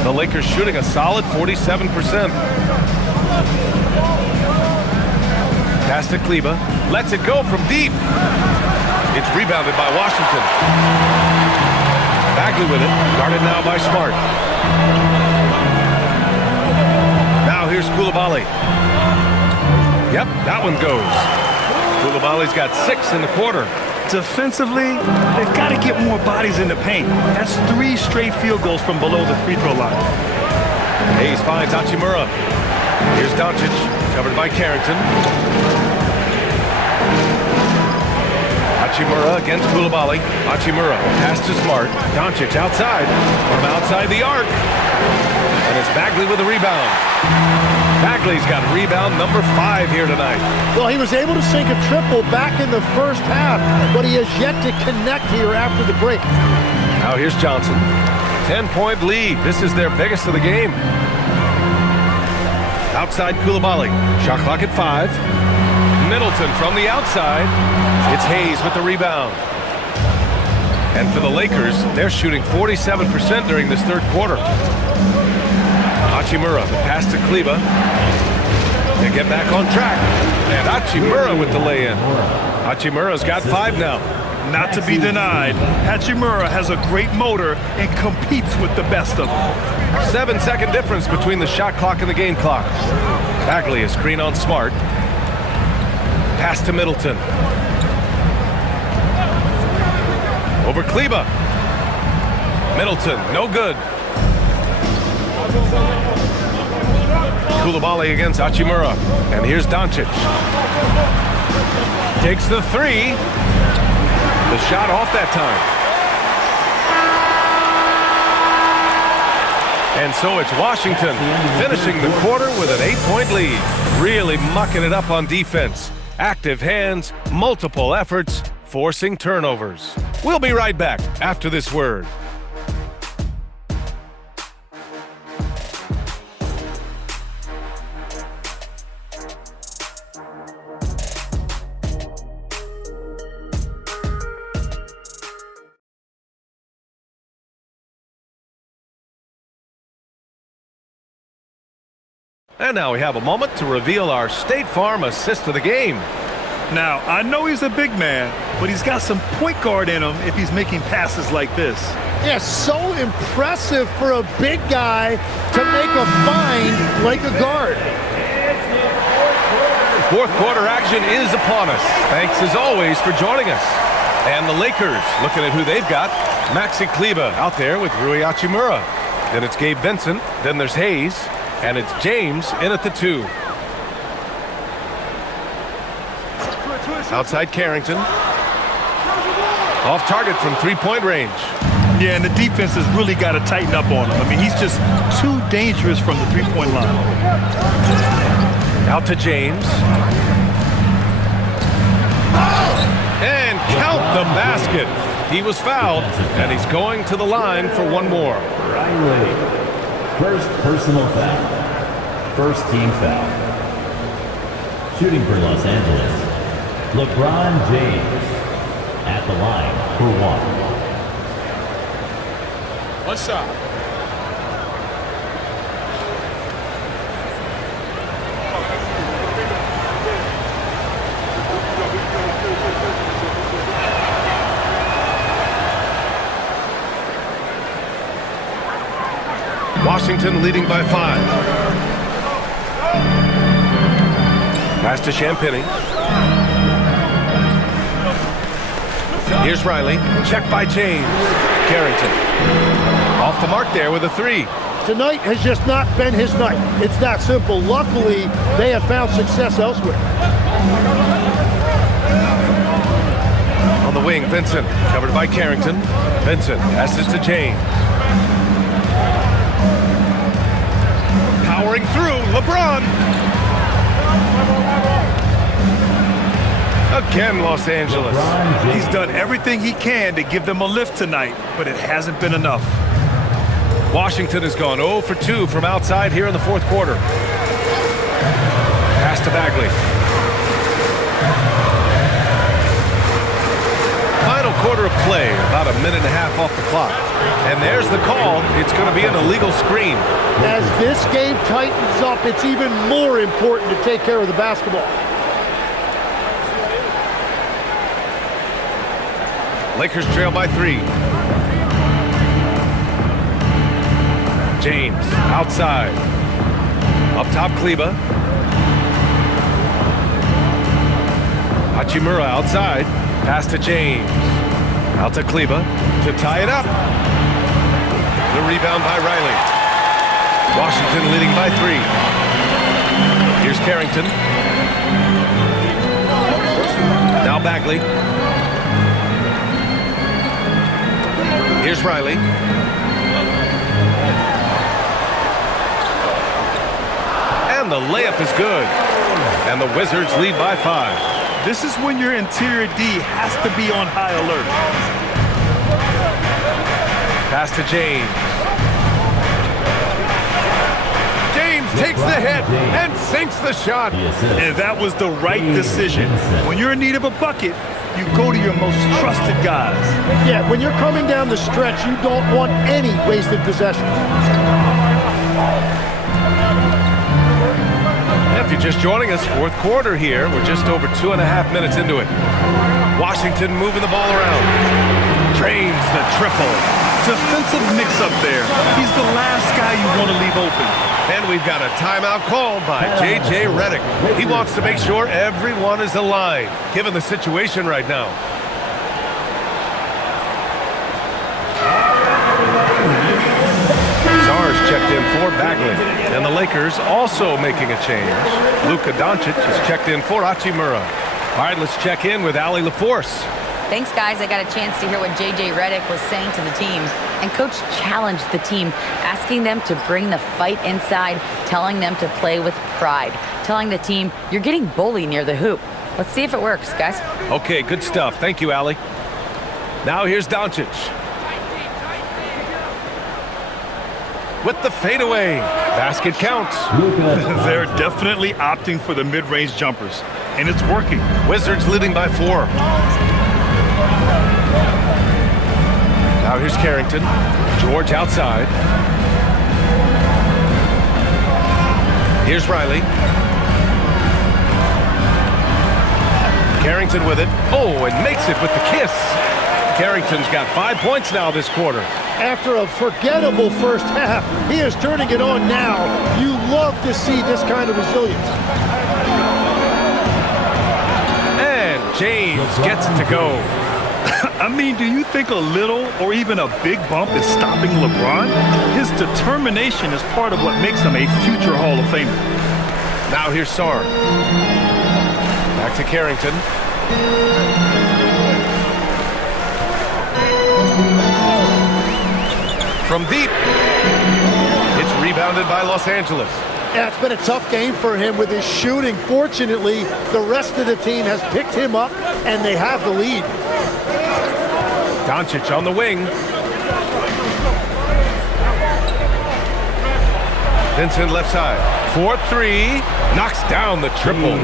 The Lakers shooting a solid 47%. Pass to Kleba. Lets it go from deep. It's rebounded by Washington. Bagley with it. Guarded now by Smart. Now here's Coulibaly. Yep, that one goes. Coulibaly's got 6 in the quarter. Defensively, they've got to get more bodies in the paint. That's 3 straight field goals from below the free throw line. Hayes finds Hachimura. Here's Doncic, covered by Carrington. Hachimura against Coulibaly. Hachimura, pass to Smart. Doncic outside, from outside the arc. And it's Bagley with a rebound. Bagley's got rebound number 5 here tonight. Well, he was able to sink a triple back in the first half, but he has yet to connect here after the break. Now here's Johnson. 10-point lead. This is their biggest of the game. Outside Coulibaly. Shot clock at 5. Middleton from the outside. It's Hayes with the rebound. And for the Lakers, they're shooting 47% during this third quarter. Hachimura, the pass to Kleber. They get back on track. And Hachimura with the lay-in. Hachimura's got 5 now. Not to be denied, Hachimura has a great motor and competes with the best of them. 7-second difference between the shot clock and the game clock. Bagley is screen on Smart. Pass to Middleton. Over Kleber. Middleton, no good. Coulibaly against Hachimura. And here's Doncic. Takes the 3. The shot off that time. And so it's Washington finishing the quarter with an 8-point lead. Really mucking it up on defense. Active hands, multiple efforts, forcing turnovers. We'll be right back after this word. And now we have a moment to reveal our State Farm assist of the game. Now, I know he's a big man, but he's got some point guard in him if he's making passes like this. Yeah, so impressive for a big guy to make a find like a guard. Fourth quarter action is upon us. Thanks as always for joining us. And the Lakers, looking at who they've got. Maxi Kleber out there with Rui Hachimura. Then it's Gabe Vincent. Then there's Hayes. And it's James in at the 2. Outside Carrington. Off target from 3-point range. Yeah, and the defense has really got to tighten up on him. I mean, he's just too dangerous from the 3-point line. Out to James. And count the basket. He was fouled, and he's going to the line for one more. Riley. First personal foul. First team foul. Shooting for Los Angeles, LeBron James at the line for 1. One shot. Washington leading by 5. Pass to Champagny. Here's Riley. Check by James. Carrington. Off the mark there with a 3. Tonight has just not been his night. It's that simple. Luckily, they have found success elsewhere. On the wing, Vincent. Covered by Carrington. Vincent passes to James. Powering through, LeBron. Again, Los Angeles. He's done everything he can to give them a lift tonight, but it hasn't been enough. Washington has gone 0 for 2 from outside here in the fourth quarter. Pass to Bagley. Final quarter of play, about a minute and a half off the clock. And there's the call. It's going to be an illegal screen. As this game tightens up, it's even more important to take care of the basketball. Lakers trail by 3. James outside. Up top, Kleber. Hachimura outside. Pass to James. Out to Kleber to tie it up. The rebound by Riley. Washington leading by 3. Here's Carrington. Now Bagley. Here's Riley. And And the layup is good. And the Wizards lead by 5. This is when your interior D has to be on high alert. Pass to James. James takes the hit and sinks the shot. And that was the right decision. When you're in need of a bucket, you go to your most trusted guys. Yeah, when you're coming down the stretch, you don't want any wasted possessions. If you're just joining us, fourth quarter here. We're just over 2.5 minutes into it. Washington moving the ball around. Drains the triple. Defensive mix-up there. He's the last guy you want to leave open. And we've got a timeout called by J.J. Redick. He wants to make sure everyone is aligned, given the situation right now. Czar's checked in for Bagley. And the Lakers also making a change. Luka Doncic is checked in for Hachimura. All right, let's check in with Allie LaForce. Thanks, guys. I got a chance to hear what J.J. Redick was saying to the team. And Coach challenged the team, asking them to bring the fight inside, telling them to play with pride, telling the team, you're getting bullied near the hoop. Let's see if it works, guys. Okay, good stuff. Thank you, Allie. Now here's Doncic. With the fadeaway. Basket counts. They're definitely opting for the mid-range jumpers, and it's working. Wizards leading by 4. Now here's Carrington. George outside. Here's Riley. Carrington with it. Oh, and makes it with the kiss. Carrington's got 5 points now this quarter. After a forgettable first half, he is turning it on now. You love to see this kind of resilience. And James gets it to go. I mean, do you think a little or even a big bump is stopping LeBron? His determination is part of what makes him a future Hall of Famer. Now here's Sarr. Back to Carrington. From deep. It's rebounded by Los Angeles. Yeah, it's been a tough game for him with his shooting. Fortunately, the rest of the team has picked him up, and they have the lead. Doncic on the wing. Vincent left side. 4-3. Knocks down the triple.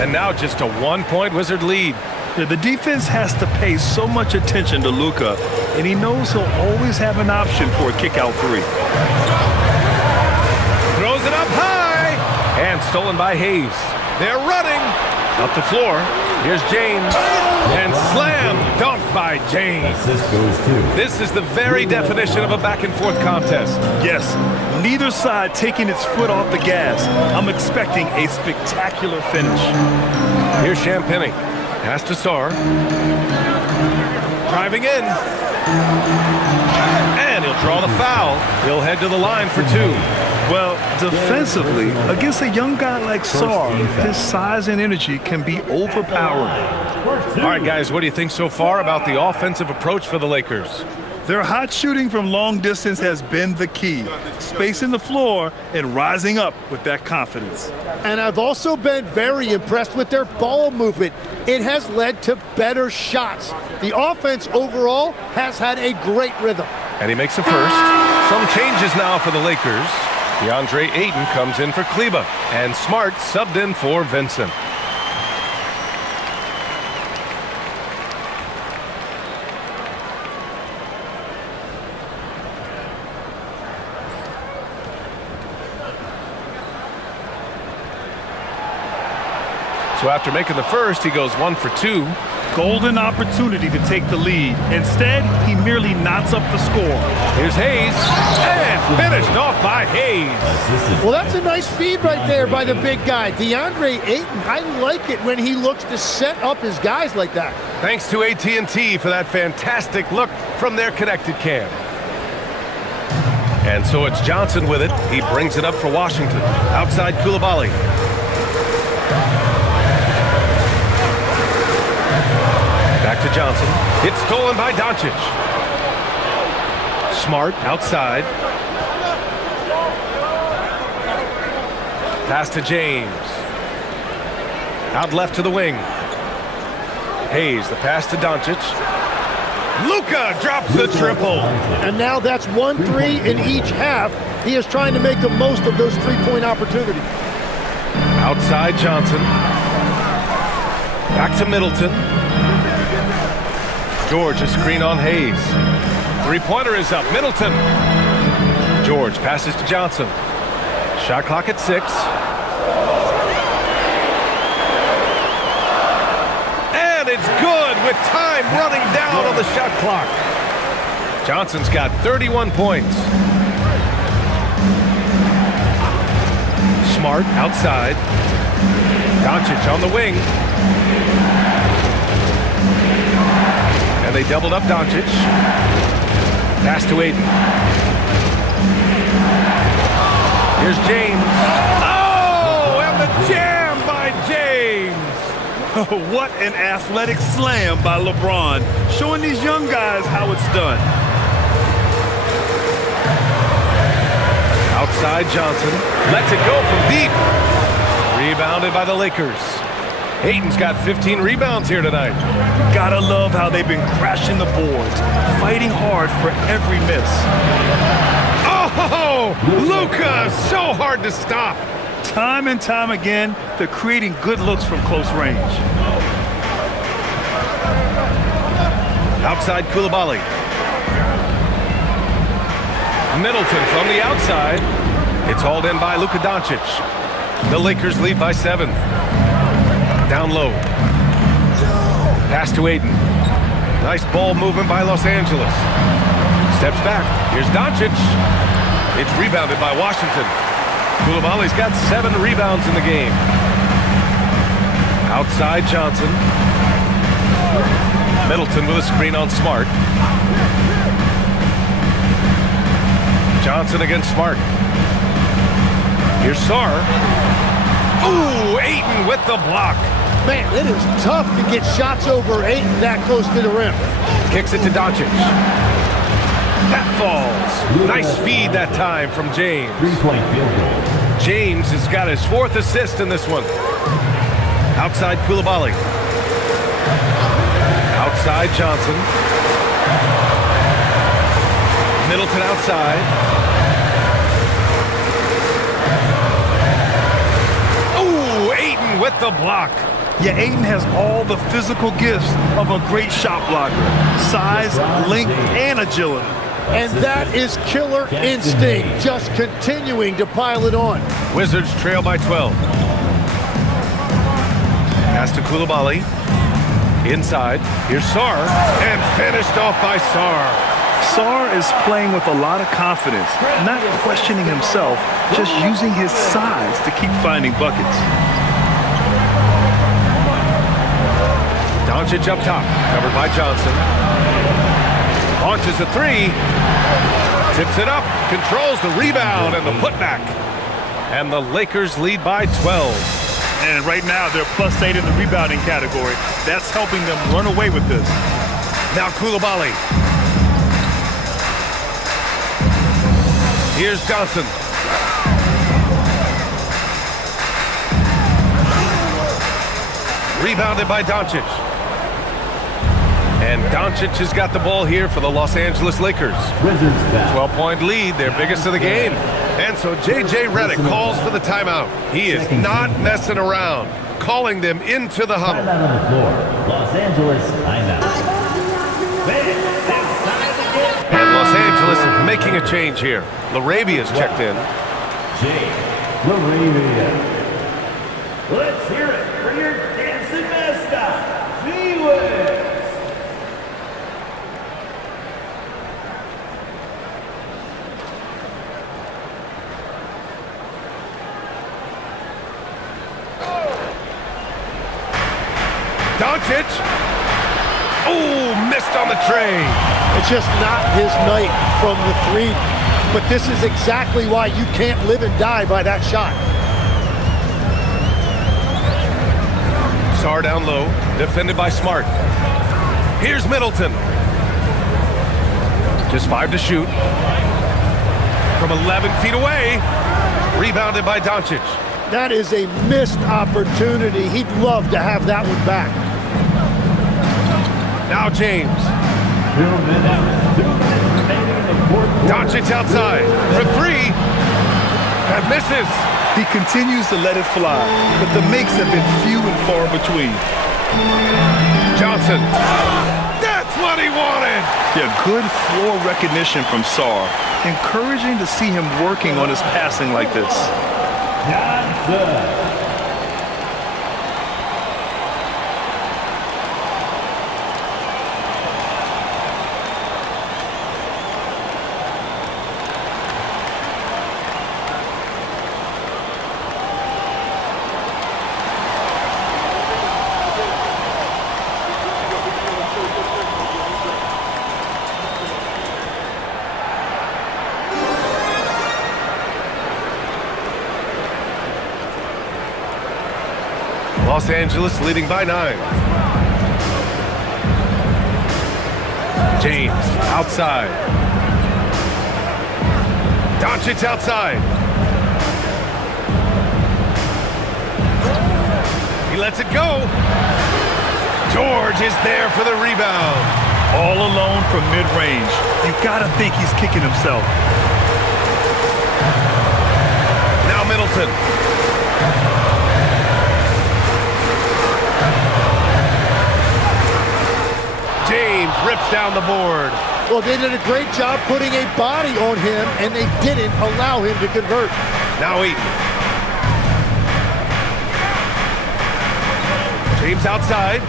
And now just a 1-point Wizard lead. Yeah, the defense has to pay so much attention to Luka, and he knows he'll always have an option for a kick-out 3. Throws it up high. And stolen by Hayes. They're running. Up the floor. Here's James. And slam dunk by James. This is the very definition of a back-and-forth contest. Yes, neither side taking its foot off the gas. I'm expecting a spectacular finish. Here's Champagny. Pass to Sarr. Driving in. And he'll draw the foul. He'll head to the line for 2. Well, defensively, against a young guy like Sarr, his size and energy can be overpowering. All right, guys, what do you think so far about the offensive approach for the Lakers? Their hot shooting from long distance has been the key. Spacing the floor and rising up with that confidence. And I've also been very impressed with their ball movement. It has led to better shots. The offense overall has had a great rhythm. And he makes a first. Some changes now for the Lakers. DeAndre Ayton comes in for Kleba. And Smart subbed in for Vincent. So after making the first, he goes 1 for 2. Golden opportunity to take the lead. Instead, he merely knots up the score. Here's Hayes. And finished off by Hayes. Well, that's a nice feed right there by the big guy. DeAndre Ayton, I like it when he looks to set up his guys like that. Thanks to AT&T for that fantastic look from their connected cam. And so it's Johnson with it. He brings it up for Washington. Outside Coulibaly. Back to Johnson. It's stolen by Doncic. Smart outside. Pass to James. Out left to the wing. Hayes, the pass to Doncic. Luka drops the triple. And now that's 1-3 in each half. He is trying to make the most of those three-point opportunities. Outside Johnson. Back to Middleton. George, a screen on Hayes. Three-pointer is up. Middleton. George passes to Johnson. Shot clock at 6. And it's good with time running down on the shot clock. Johnson's got 31 points. Smart outside. Doncic on the wing. And they doubled up Doncic. Pass to Aiden. Here's James. Oh, and the jam by James. What an athletic slam by LeBron, showing these young guys how it's done. Outside Johnson. Lets it go from deep. Rebounded by the Lakers. Ayton's got 15 rebounds here tonight. Gotta love how they've been crashing the boards, fighting hard for every miss. Oh, Luka, so hard to stop. Time and time again, they're creating good looks from close range. Outside Koulibaly. Middleton from the outside. It's hauled in by Luka Doncic. The Lakers lead by 7. Down low. Pass to Aiden. Nice ball movement by Los Angeles. Steps back. Here's Doncic. It's rebounded by Washington. Koulibaly's got 7 rebounds in the game. Outside Johnson. Middleton with a screen on Smart. Johnson against Smart. Here's Sarr. Ooh, Ayton with the block. Man, it is tough to get shots over Ayton that close to the rim. Kicks it to Doncic. That falls. Nice feed that time from James. 3-point field goal. James has got his 4th assist in this one. Outside Koulibaly. Outside Johnson. Middleton outside. Ooh, Ayton with the block. Yeah, Ayton has all the physical gifts of a great shot blocker. Size, length, and agility. And that is killer instinct, just continuing to pile it on. Wizards trail by 12. Pass to Koulibaly. Inside. Here's Sarr. And finished off by Sarr. Sarr is playing with a lot of confidence, not questioning himself, just using his size to keep finding buckets. Doncic up top, covered by Johnson. Launches a 3. Tips it up, controls the rebound and the putback. And the Lakers lead by 12. And right now, they're +8 in the rebounding category. That's helping them run away with this. Now Koulibaly. Here's Johnson. Rebounded by Doncic. And Doncic has got the ball here for the Los Angeles Lakers. 12-point lead, their biggest of the game. And so J.J. Redick calls for the timeout. He is not messing around, calling them into the huddle. Timeout on the floor. Los Angeles timeout. And Los Angeles making a change here. Larabia's checked in. Jake Larabia. Let's hear it for your dancing mascot, G-Wiz. Doncic. Oh, missed on the tray. It's just not his night from the 3. But this is exactly why you can't live and die by that shot. Sarr down low, defended by Smart. Here's Middleton. Just 5 to shoot. From 11 feet away. Rebounded by Doncic. That is a missed opportunity. He'd love to have that one back. Now James. 2 minutes remaining in the fourth quarter. Doncic outside for three. That misses. He continues to let it fly, but the makes have been few and far between. Johnson. That's what he wanted. Yeah, good floor recognition from Sarr. Encouraging to see him working on his passing like this. Johnson. Los Angeles leading by 9. James outside. Doncic outside. He lets it go. George is there for the rebound. All alone from mid-range. You gotta think he's kicking himself. Now Middleton. James rips down the board. Well, they did a great job putting a body on him, and they didn't allow him to convert. Now Eaton. James outside.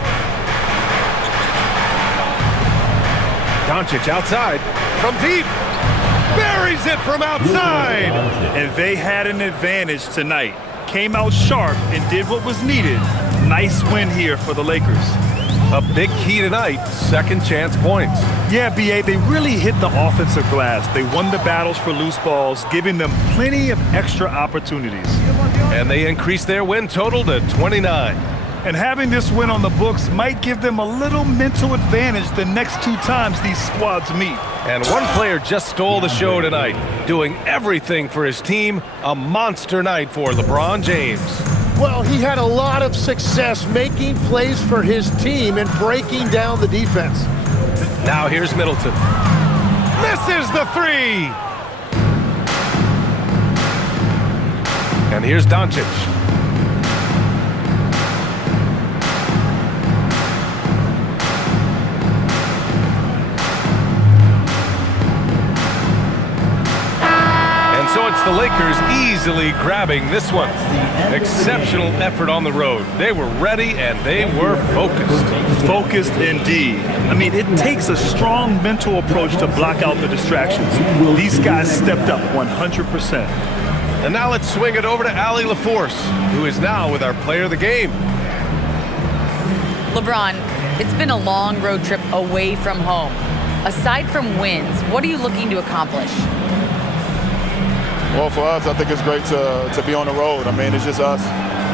Doncic outside. From deep. Buries it from outside. And they had an advantage tonight. Came out sharp and did what was needed. Nice win here for the Lakers. A big key tonight, second chance points. Yeah, B.A., they really hit the offensive glass. They won the battles for loose balls, giving them plenty of extra opportunities. And they increased their win total to 29. And having this win on the books might give them a little mental advantage the next 2 times these squads meet. And one player just stole the show tonight, doing everything for his team. A monster night for LeBron James. Well, he had a lot of success making plays for his team and breaking down the defense. Now here's Middleton. Misses the three! And here's Doncic. So it's the Lakers easily grabbing this one. Exceptional effort on the road. They were ready and they were focused. Focused indeed. I mean, it takes a strong mental approach to block out the distractions. These guys stepped up 100%. And now let's swing it over to Allie LaForce, who is now with our player of the game. LeBron, it's been a long road trip away from home. Aside from wins, what are you looking to accomplish? Well, for us, I think it's great to be on the road. I mean, it's just us.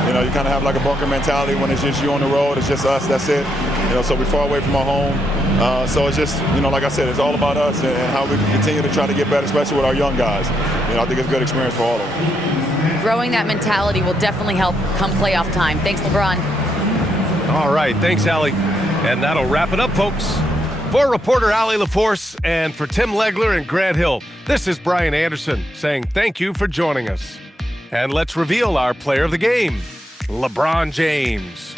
You know, you kind of have like a bunker mentality when it's just you on the road. It's just us, that's it. You know, so we're far away from our home. So it's just, you know, like I said, it's all about us and how we can continue to try to get better, especially with our young guys. You know, I think it's a good experience for all of them. Growing that mentality will definitely help come playoff time. Thanks, LeBron. All right, thanks, Allie. And that'll wrap it up, folks. For reporter Allie LaForce and for Tim Legler and Grant Hill, this is Brian Anderson saying thank you for joining us. And let's reveal our player of the game, LeBron James.